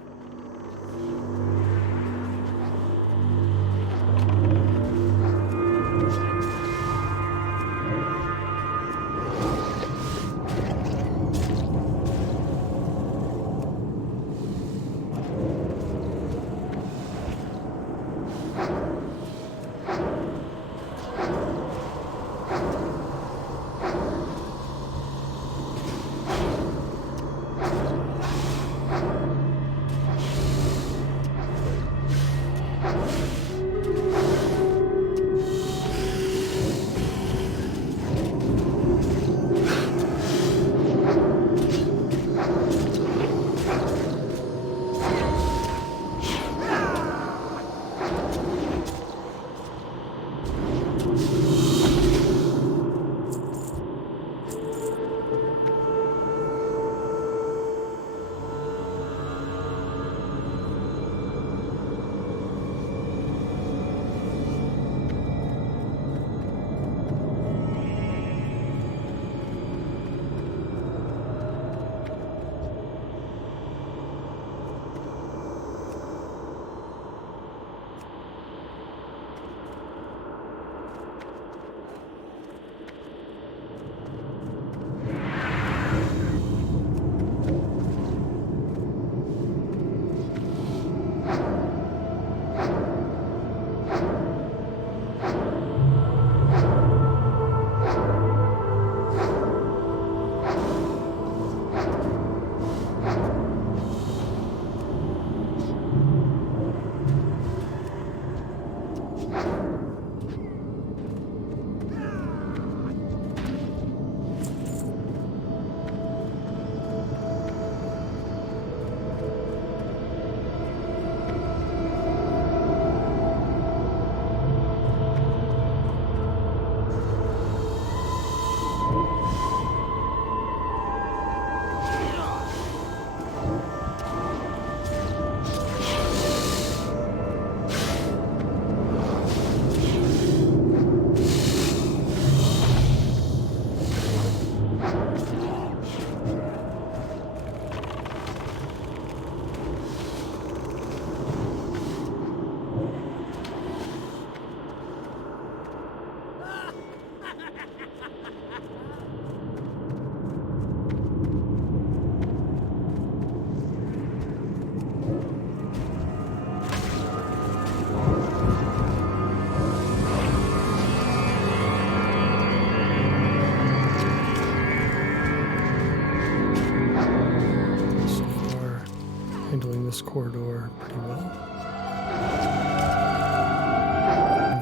This corridor pretty well.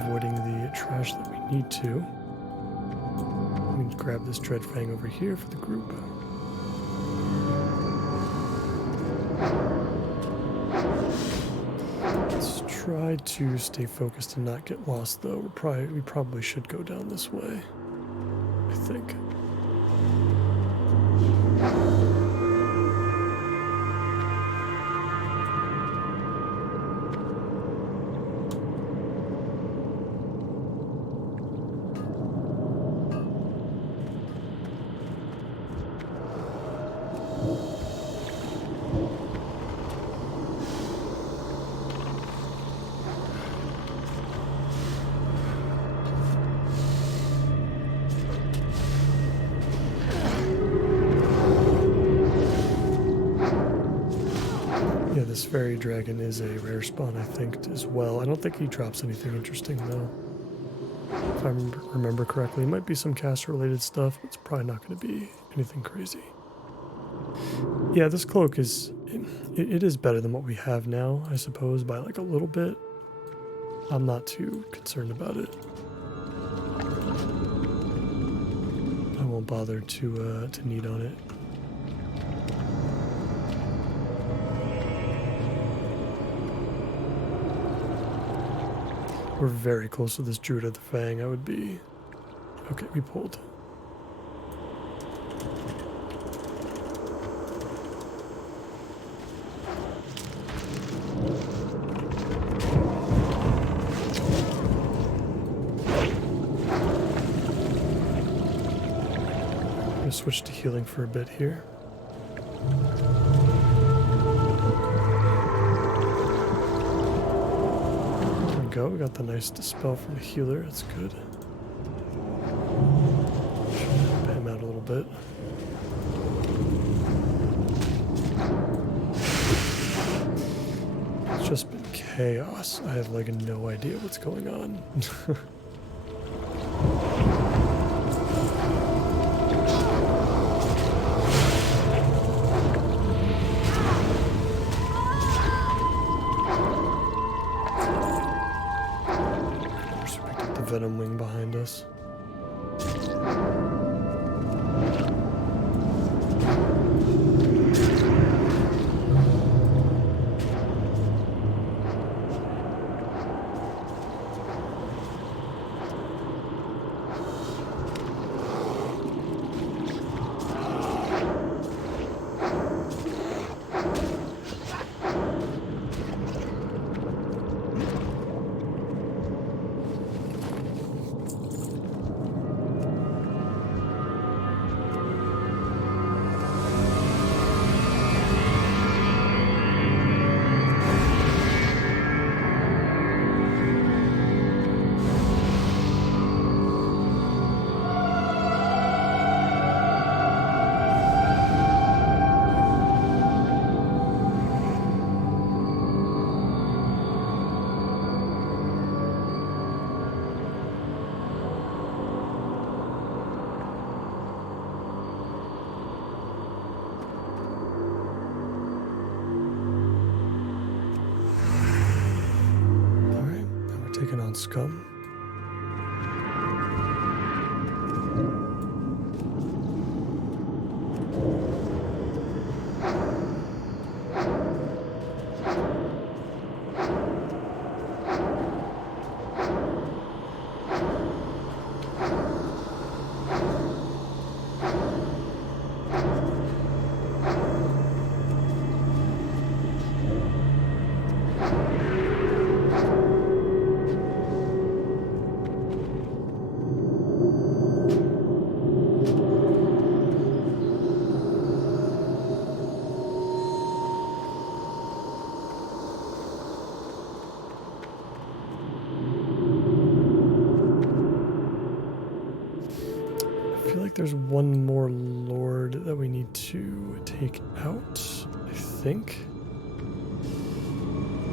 Avoiding the trash that we need to. Let me grab this Dreadfang over here for the group. Let's try to stay focused and not get lost though. We probably should go down this way, I think. This fairy dragon is a rare spawn, I think, as well. I don't think he drops anything interesting, though. If I remember correctly, it might be some caster-related stuff, but it's probably not going to be anything crazy. Yeah, this cloak is... It is better than what we have now, I suppose, by like a little bit. I'm not too concerned about it. I won't bother to knead on it. We're very close to this Druid of the Fang. I would be... Okay, we pulled. I'm going to switch to healing for a bit here. go. We got the nice dispel from the healer. That's good. Should help him out a little bit. It's just been chaos. I have like no idea what's going on. Venom wing behind us. Taking on Scum. There's one more lord that we need to take out, I think.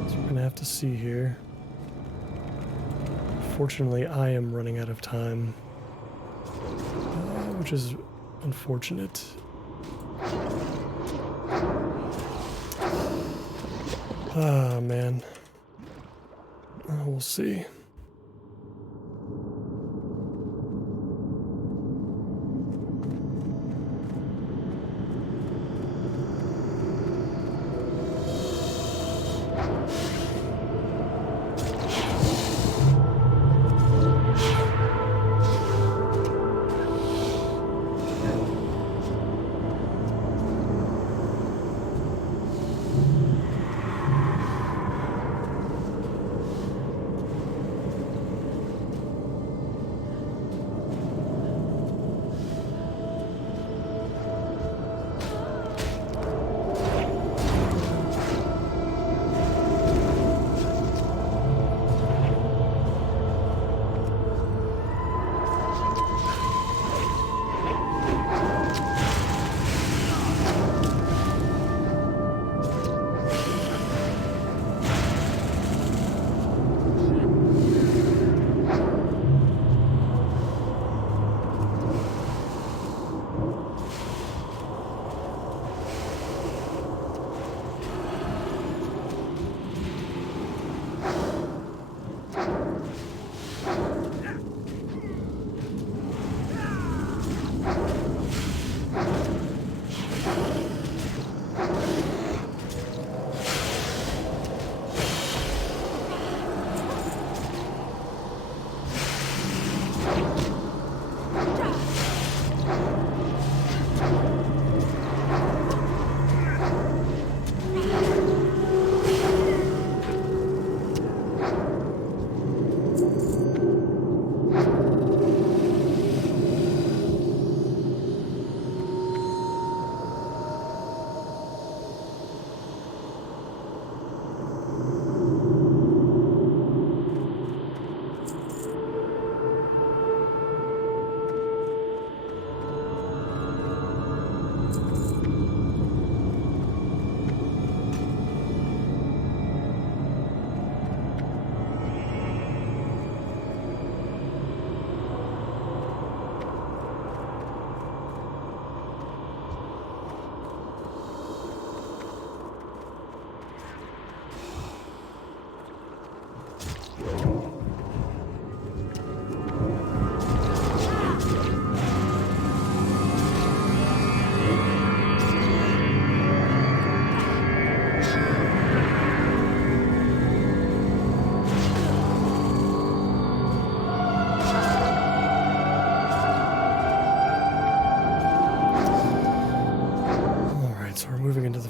So we're gonna have to see here. Fortunately, I am running out of time, which is unfortunate. Ah, man. We'll see.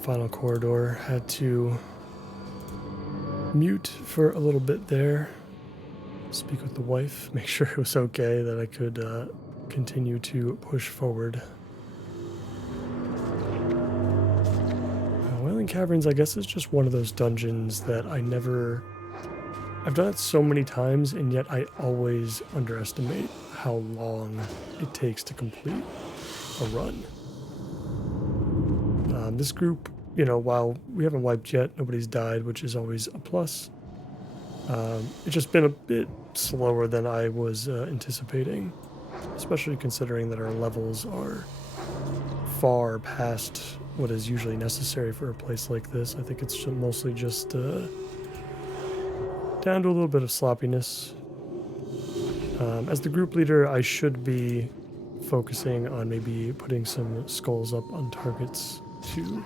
final corridor. Had to mute for a little bit there. Speak with the wife. Make sure it was okay that I could continue to push forward. Wailing Caverns, I guess, is just one of those dungeons that I've done it so many times, and yet I always underestimate how long it takes to complete a run. This group, you know, while we haven't wiped yet, nobody's died, which is always a plus. It's just been a bit slower than I was anticipating, especially considering that our levels are far past what is usually necessary for a place like this. I think it's mostly just down to a little bit of sloppiness. As the group leader, I should be focusing on maybe putting some skulls up on targets to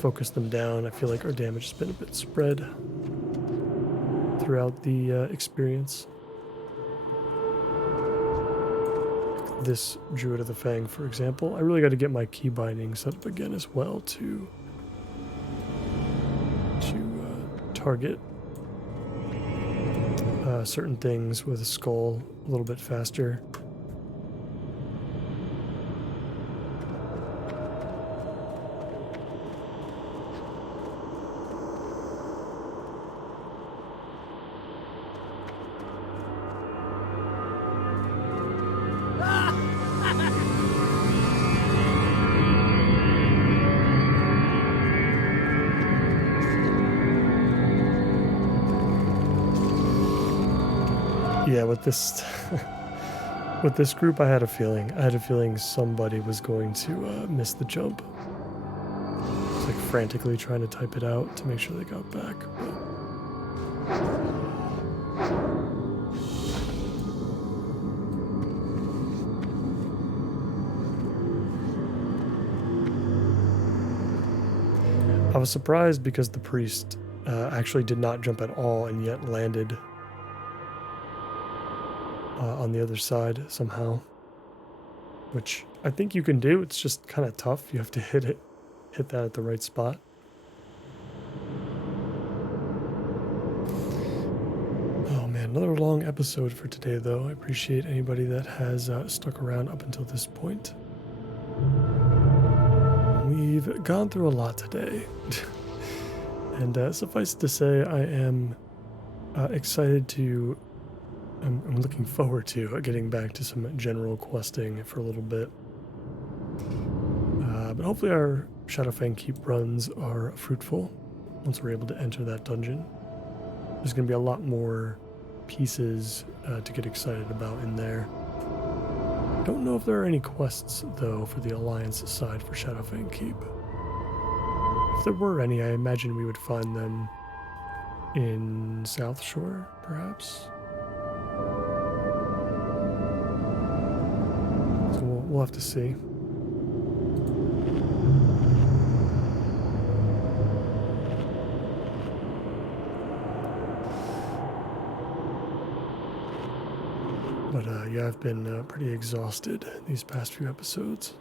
focus them down. I feel like our damage has been a bit spread throughout the experience. This Druid of the Fang, for example, I really got to get my key binding set up again as well to target certain things with a skull a little bit faster. Yeah, with this with this group, I had a feeling somebody was going to miss the jump. I was like frantically trying to type it out to make sure they got back. I was surprised because the priest actually did not jump at all and yet landed on the other side somehow, which I think you can do. It's just kind of tough. You have to hit that at the right spot. Oh man, another long episode for today though. I appreciate anybody that has stuck around up until this point. We've gone through a lot today. And suffice to say, I am excited to I'm looking forward to getting back to some general questing for a little bit. But hopefully our Shadowfang Keep runs are fruitful once we're able to enter that dungeon. There's going to be a lot more pieces to get excited about in there. Don't know if there are any quests, though, for the Alliance side for Shadowfang Keep. If there were any, I imagine we would find them in South Shore, perhaps? So we'll have to see. But yeah, I've been pretty exhausted these past few episodes.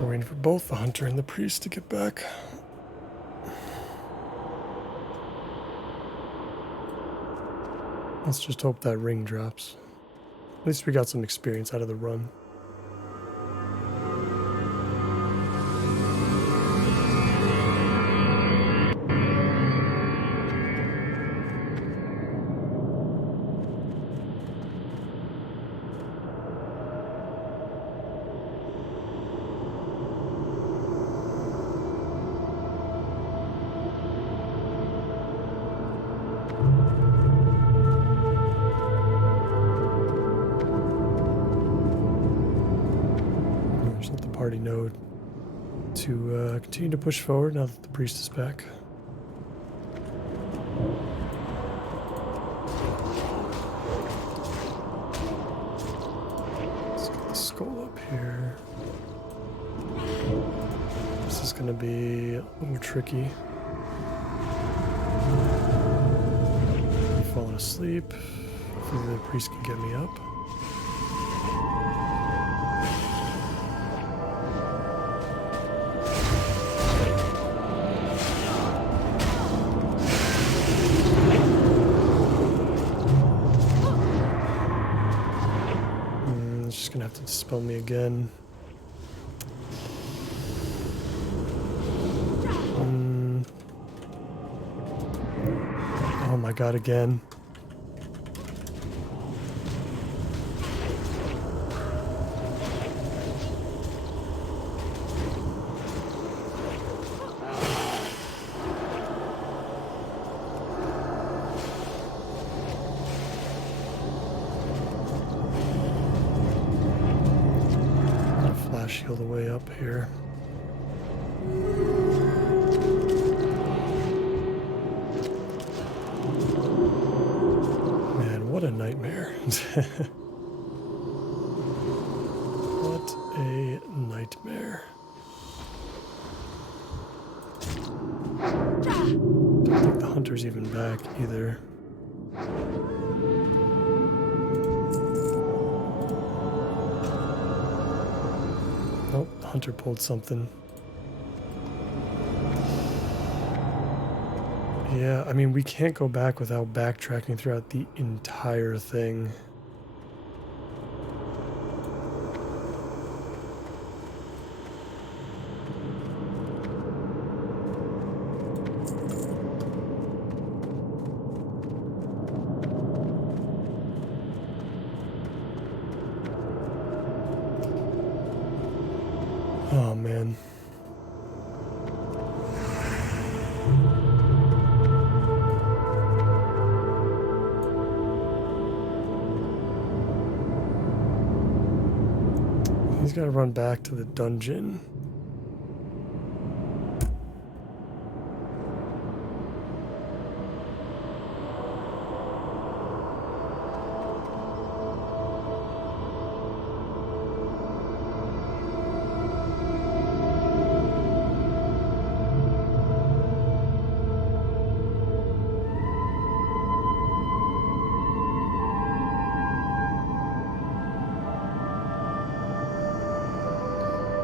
We're waiting for both the hunter and the priest to get back. Let's just hope that ring drops. At least we got some experience out of the run. party know to continue to push forward now that the priest is back. Let's get the skull up here. This is going to be a little tricky. I'm falling asleep. Hopefully the priest can get me up. It's just going to have to dispel me again. Oh my god, again. Gotta flash heal the way up here. What a nightmare. What a nightmare. Don't think the hunter's even back either. Oh, the hunter pulled something. Yeah, I mean, we can't go back without backtracking throughout the entire thing. Oh, man. He's got to run back to the dungeon.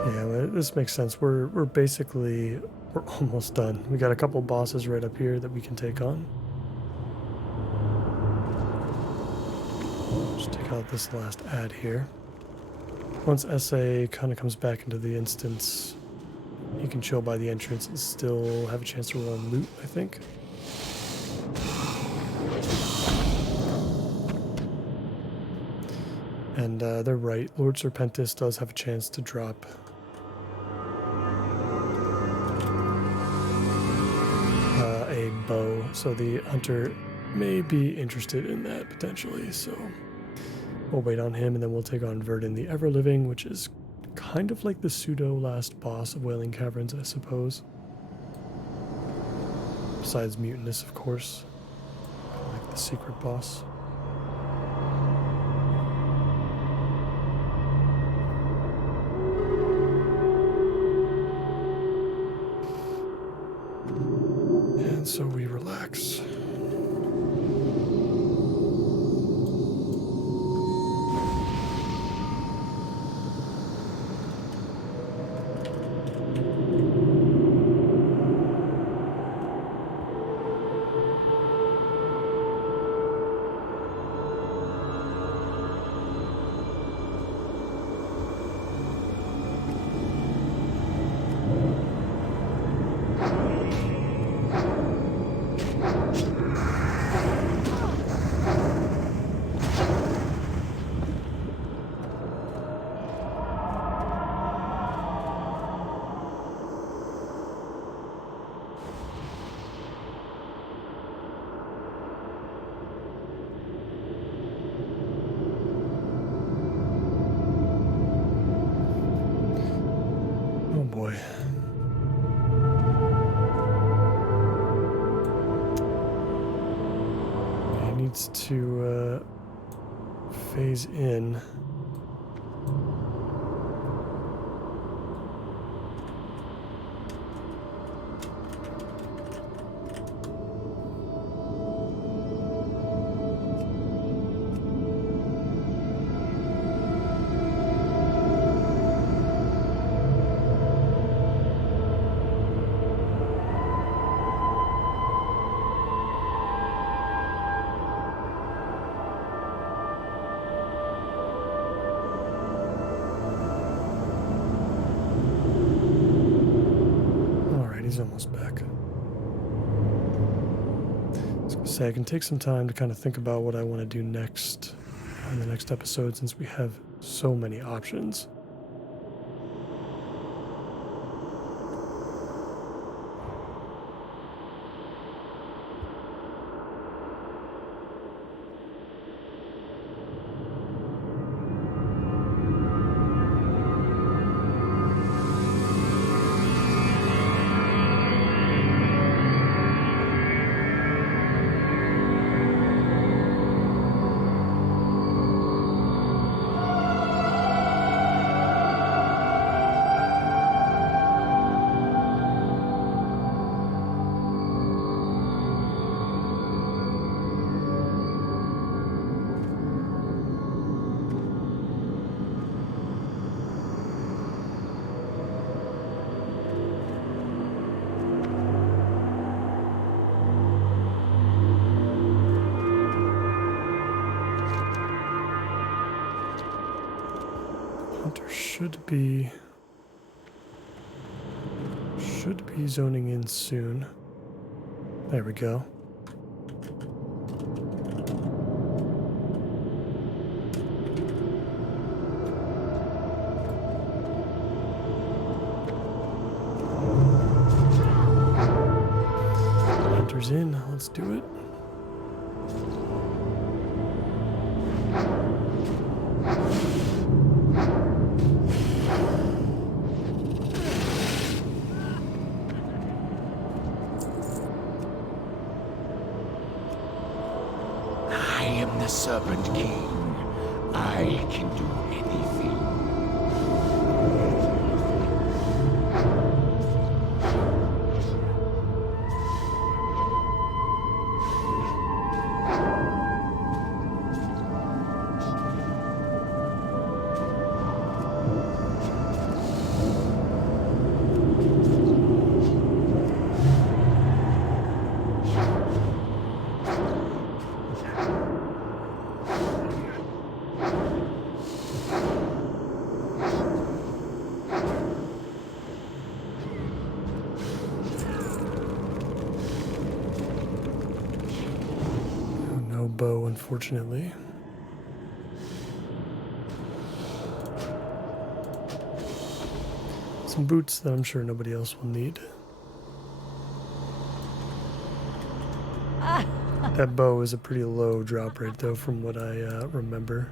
Yeah, this makes sense. We're almost done. We got a couple bosses right up here that we can take on. Just take out this last ad here. Once SA kind of comes back into the instance, you can chill by the entrance and still have a chance to roll loot, I think. And they're right. Lord Serpentis does have a chance to drop a bow, so the hunter may be interested in that potentially. So we'll wait on him, and then we'll take on Verdun the Ever-Living, which is kind of like the pseudo last boss of Wailing Caverns, I suppose. Besides Mutinous, of course, like the secret boss. And so we relax. needs to phase in. He's almost back. I was gonna say, I can take some time to kind of think about what I want to do next on the next episode since we have so many options. Hunter should be zoning in soon. There we go. Hunter's in. Let's do it. Serpent King. I can do anything. Bow, unfortunately. Some boots that I'm sure nobody else will need. That bow is a pretty low drop rate though from what I remember.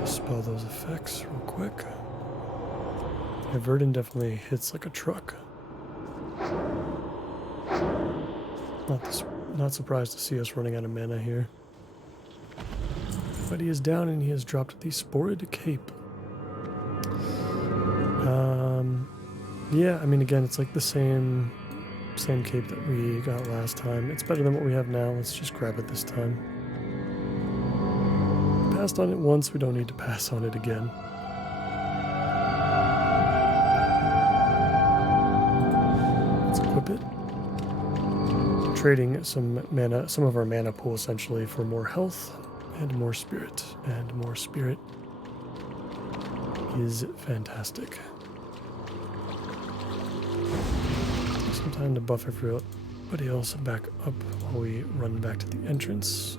Dispel those effects real quick. Yeah, Verdun definitely hits like a truck. Not surprised to see us running out of mana here. But he is down and he has dropped the Sporid Cape. Yeah, I mean, again, it's like the same cape that we got last time. It's better than what we have now. Let's just grab it this time. Passed on it once, we don't need to pass on it again. Let's equip it. Trading some of our mana pool essentially for more health and more spirit. And more spirit is fantastic. some time to buff everybody else back up while we run back to the entrance.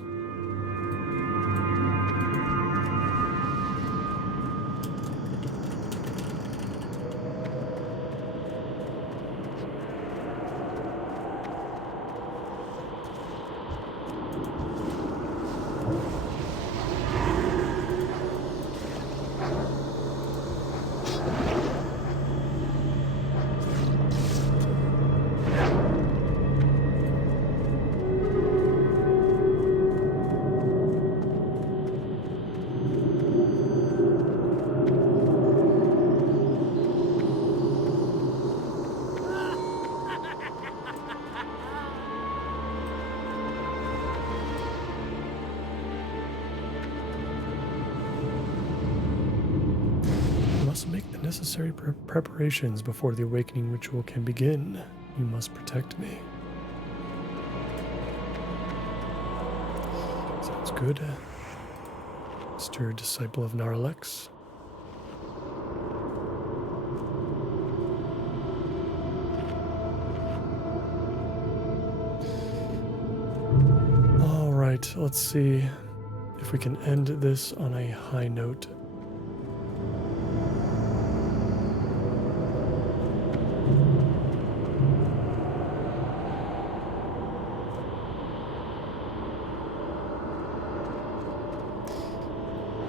Make the necessary preparations before the awakening ritual can begin. You must protect me. Sounds good. Mr. Disciple of Narlex. All right, let's see if we can end this on a high note.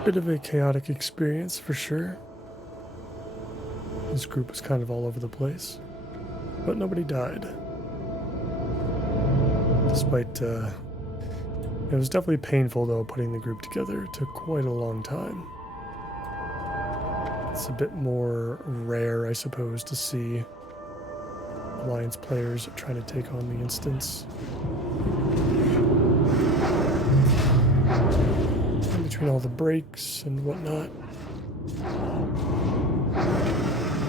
Bit of a chaotic experience for sure. This group was kind of all over the place, but nobody died. Despite, it was definitely painful though putting the group together. It took quite a long time. It's a bit more rare, I suppose, to see Alliance players trying to take on the instance. Between all the breaks and whatnot,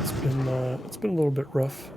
it's been a little bit rough.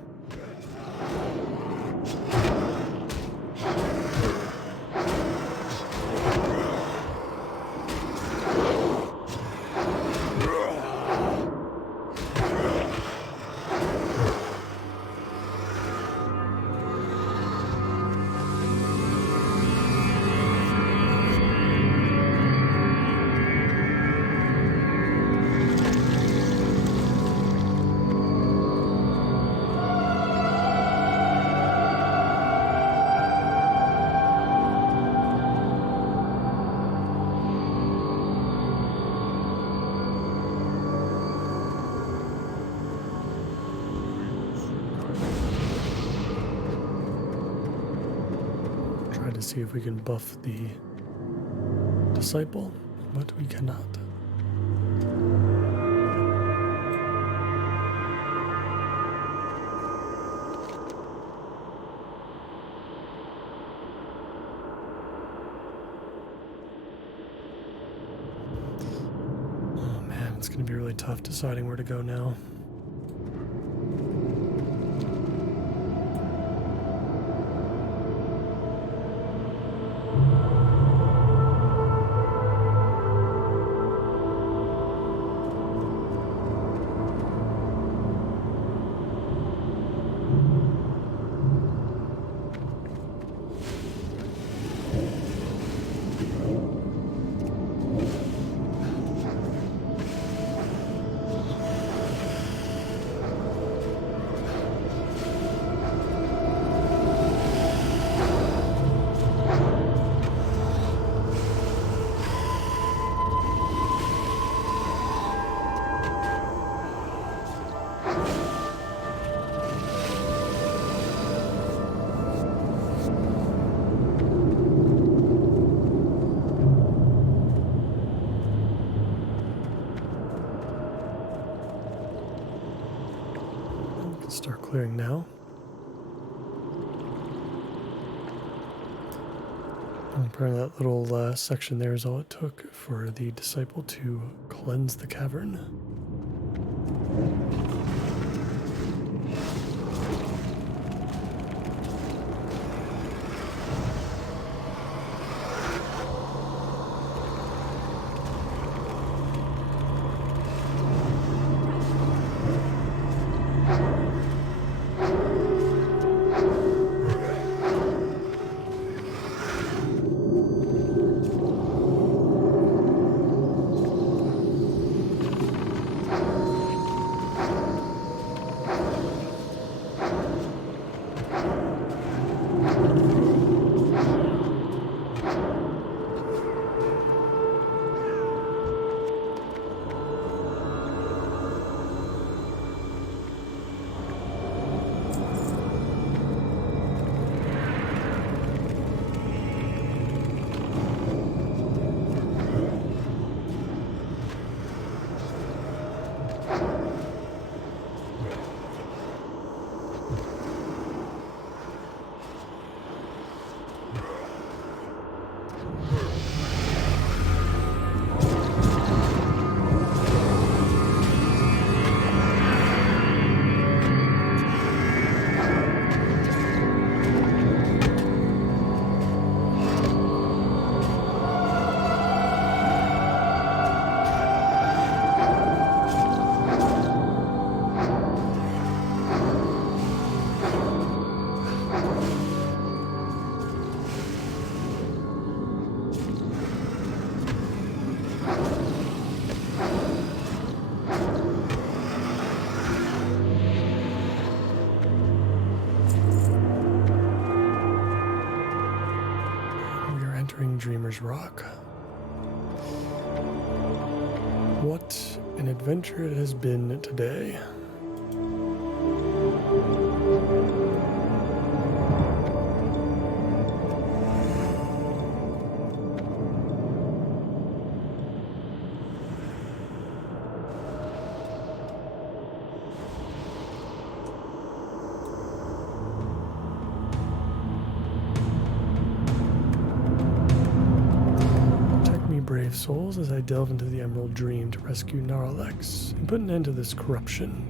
See if we can buff the disciple, but we cannot. Oh man, it's going to be really tough deciding where to go now. Start clearing now. And apparently that little section there is all it took for the disciple to cleanse the cavern. Dreamer's Rock. What an adventure it has been today. Brave souls as I delve into the Emerald Dream to rescue Narcissus and put an end to this corruption.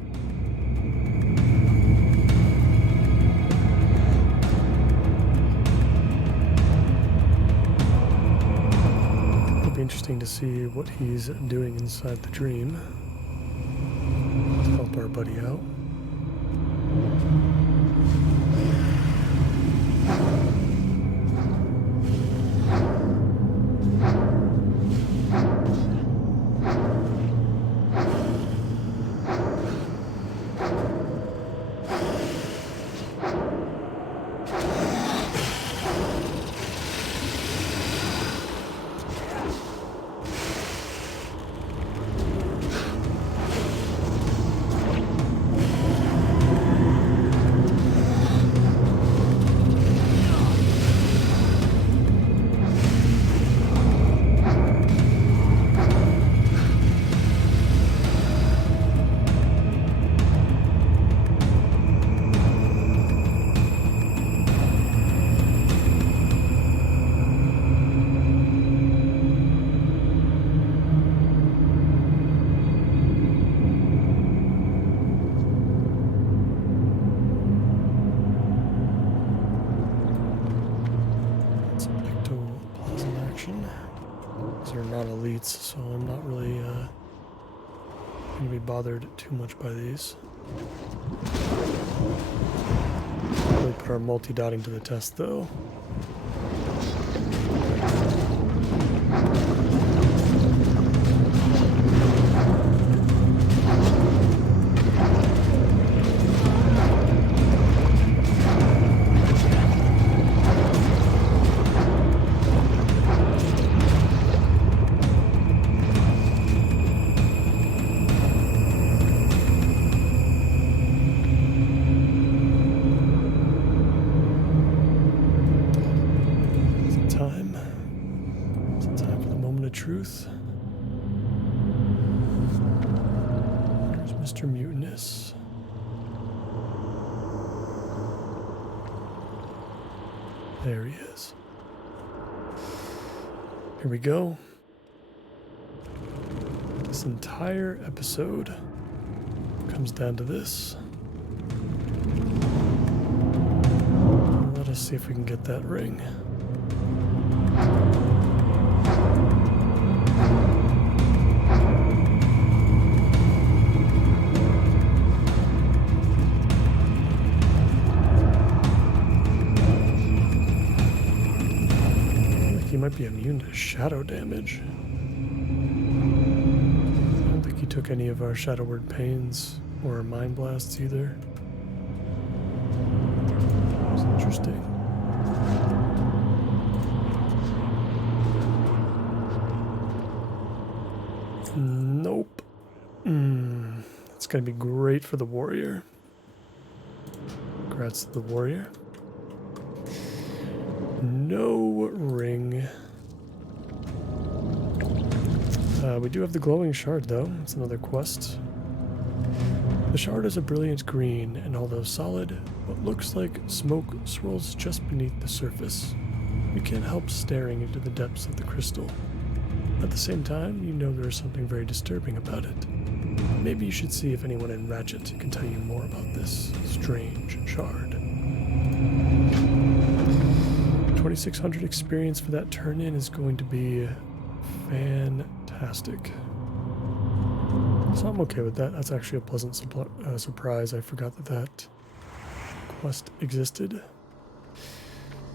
It'll be interesting to see what he's doing inside the dream to help our buddy out. They're not elites, so I'm not really going to be bothered too much by these. Really put our multi-dotting to the test, though. Truth. There's Mr. Mutinous. There he is. Here we go. This entire episode comes down to this. Let us see if we can get that ring. He might be immune to shadow damage. I don't think he took any of our Shadow Word Pains or Mind Blasts either. It's interesting. Nope. That's gonna be great for the warrior. Congrats to the warrior. No ring. We do have the glowing shard, though. It's another quest. The shard is a brilliant green, and although solid, what looks like smoke swirls just beneath the surface. You can't help staring into the depths of the crystal. At the same time, you know there is something very disturbing about it. Maybe you should see if anyone in Ratchet can tell you more about this strange shard. 2600 experience for that turn-in is going to be fantastic. So I'm okay with that. That's actually a pleasant surprise. I forgot that quest existed.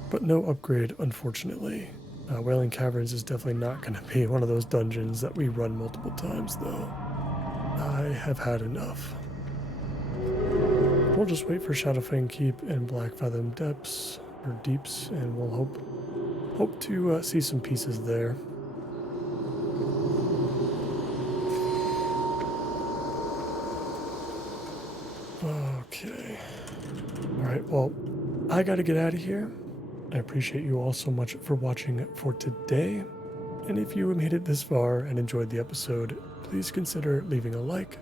But no upgrade, unfortunately. Wailing Caverns is definitely not going to be one of those dungeons that we run multiple times, though. I have had enough. We'll just wait for Shadowfang Keep and Black Fathom Depths, or Deeps, and we'll hope hope to see some pieces there. Okay. Alright, well, I gotta get out of here. I appreciate you all so much for watching for today. And if you made it this far and enjoyed the episode, please consider leaving a like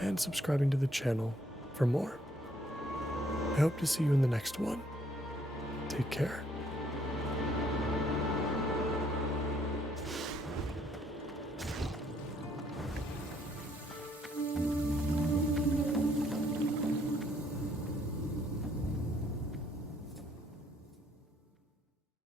and subscribing to the channel for more. I hope to see you in the next one. Take care.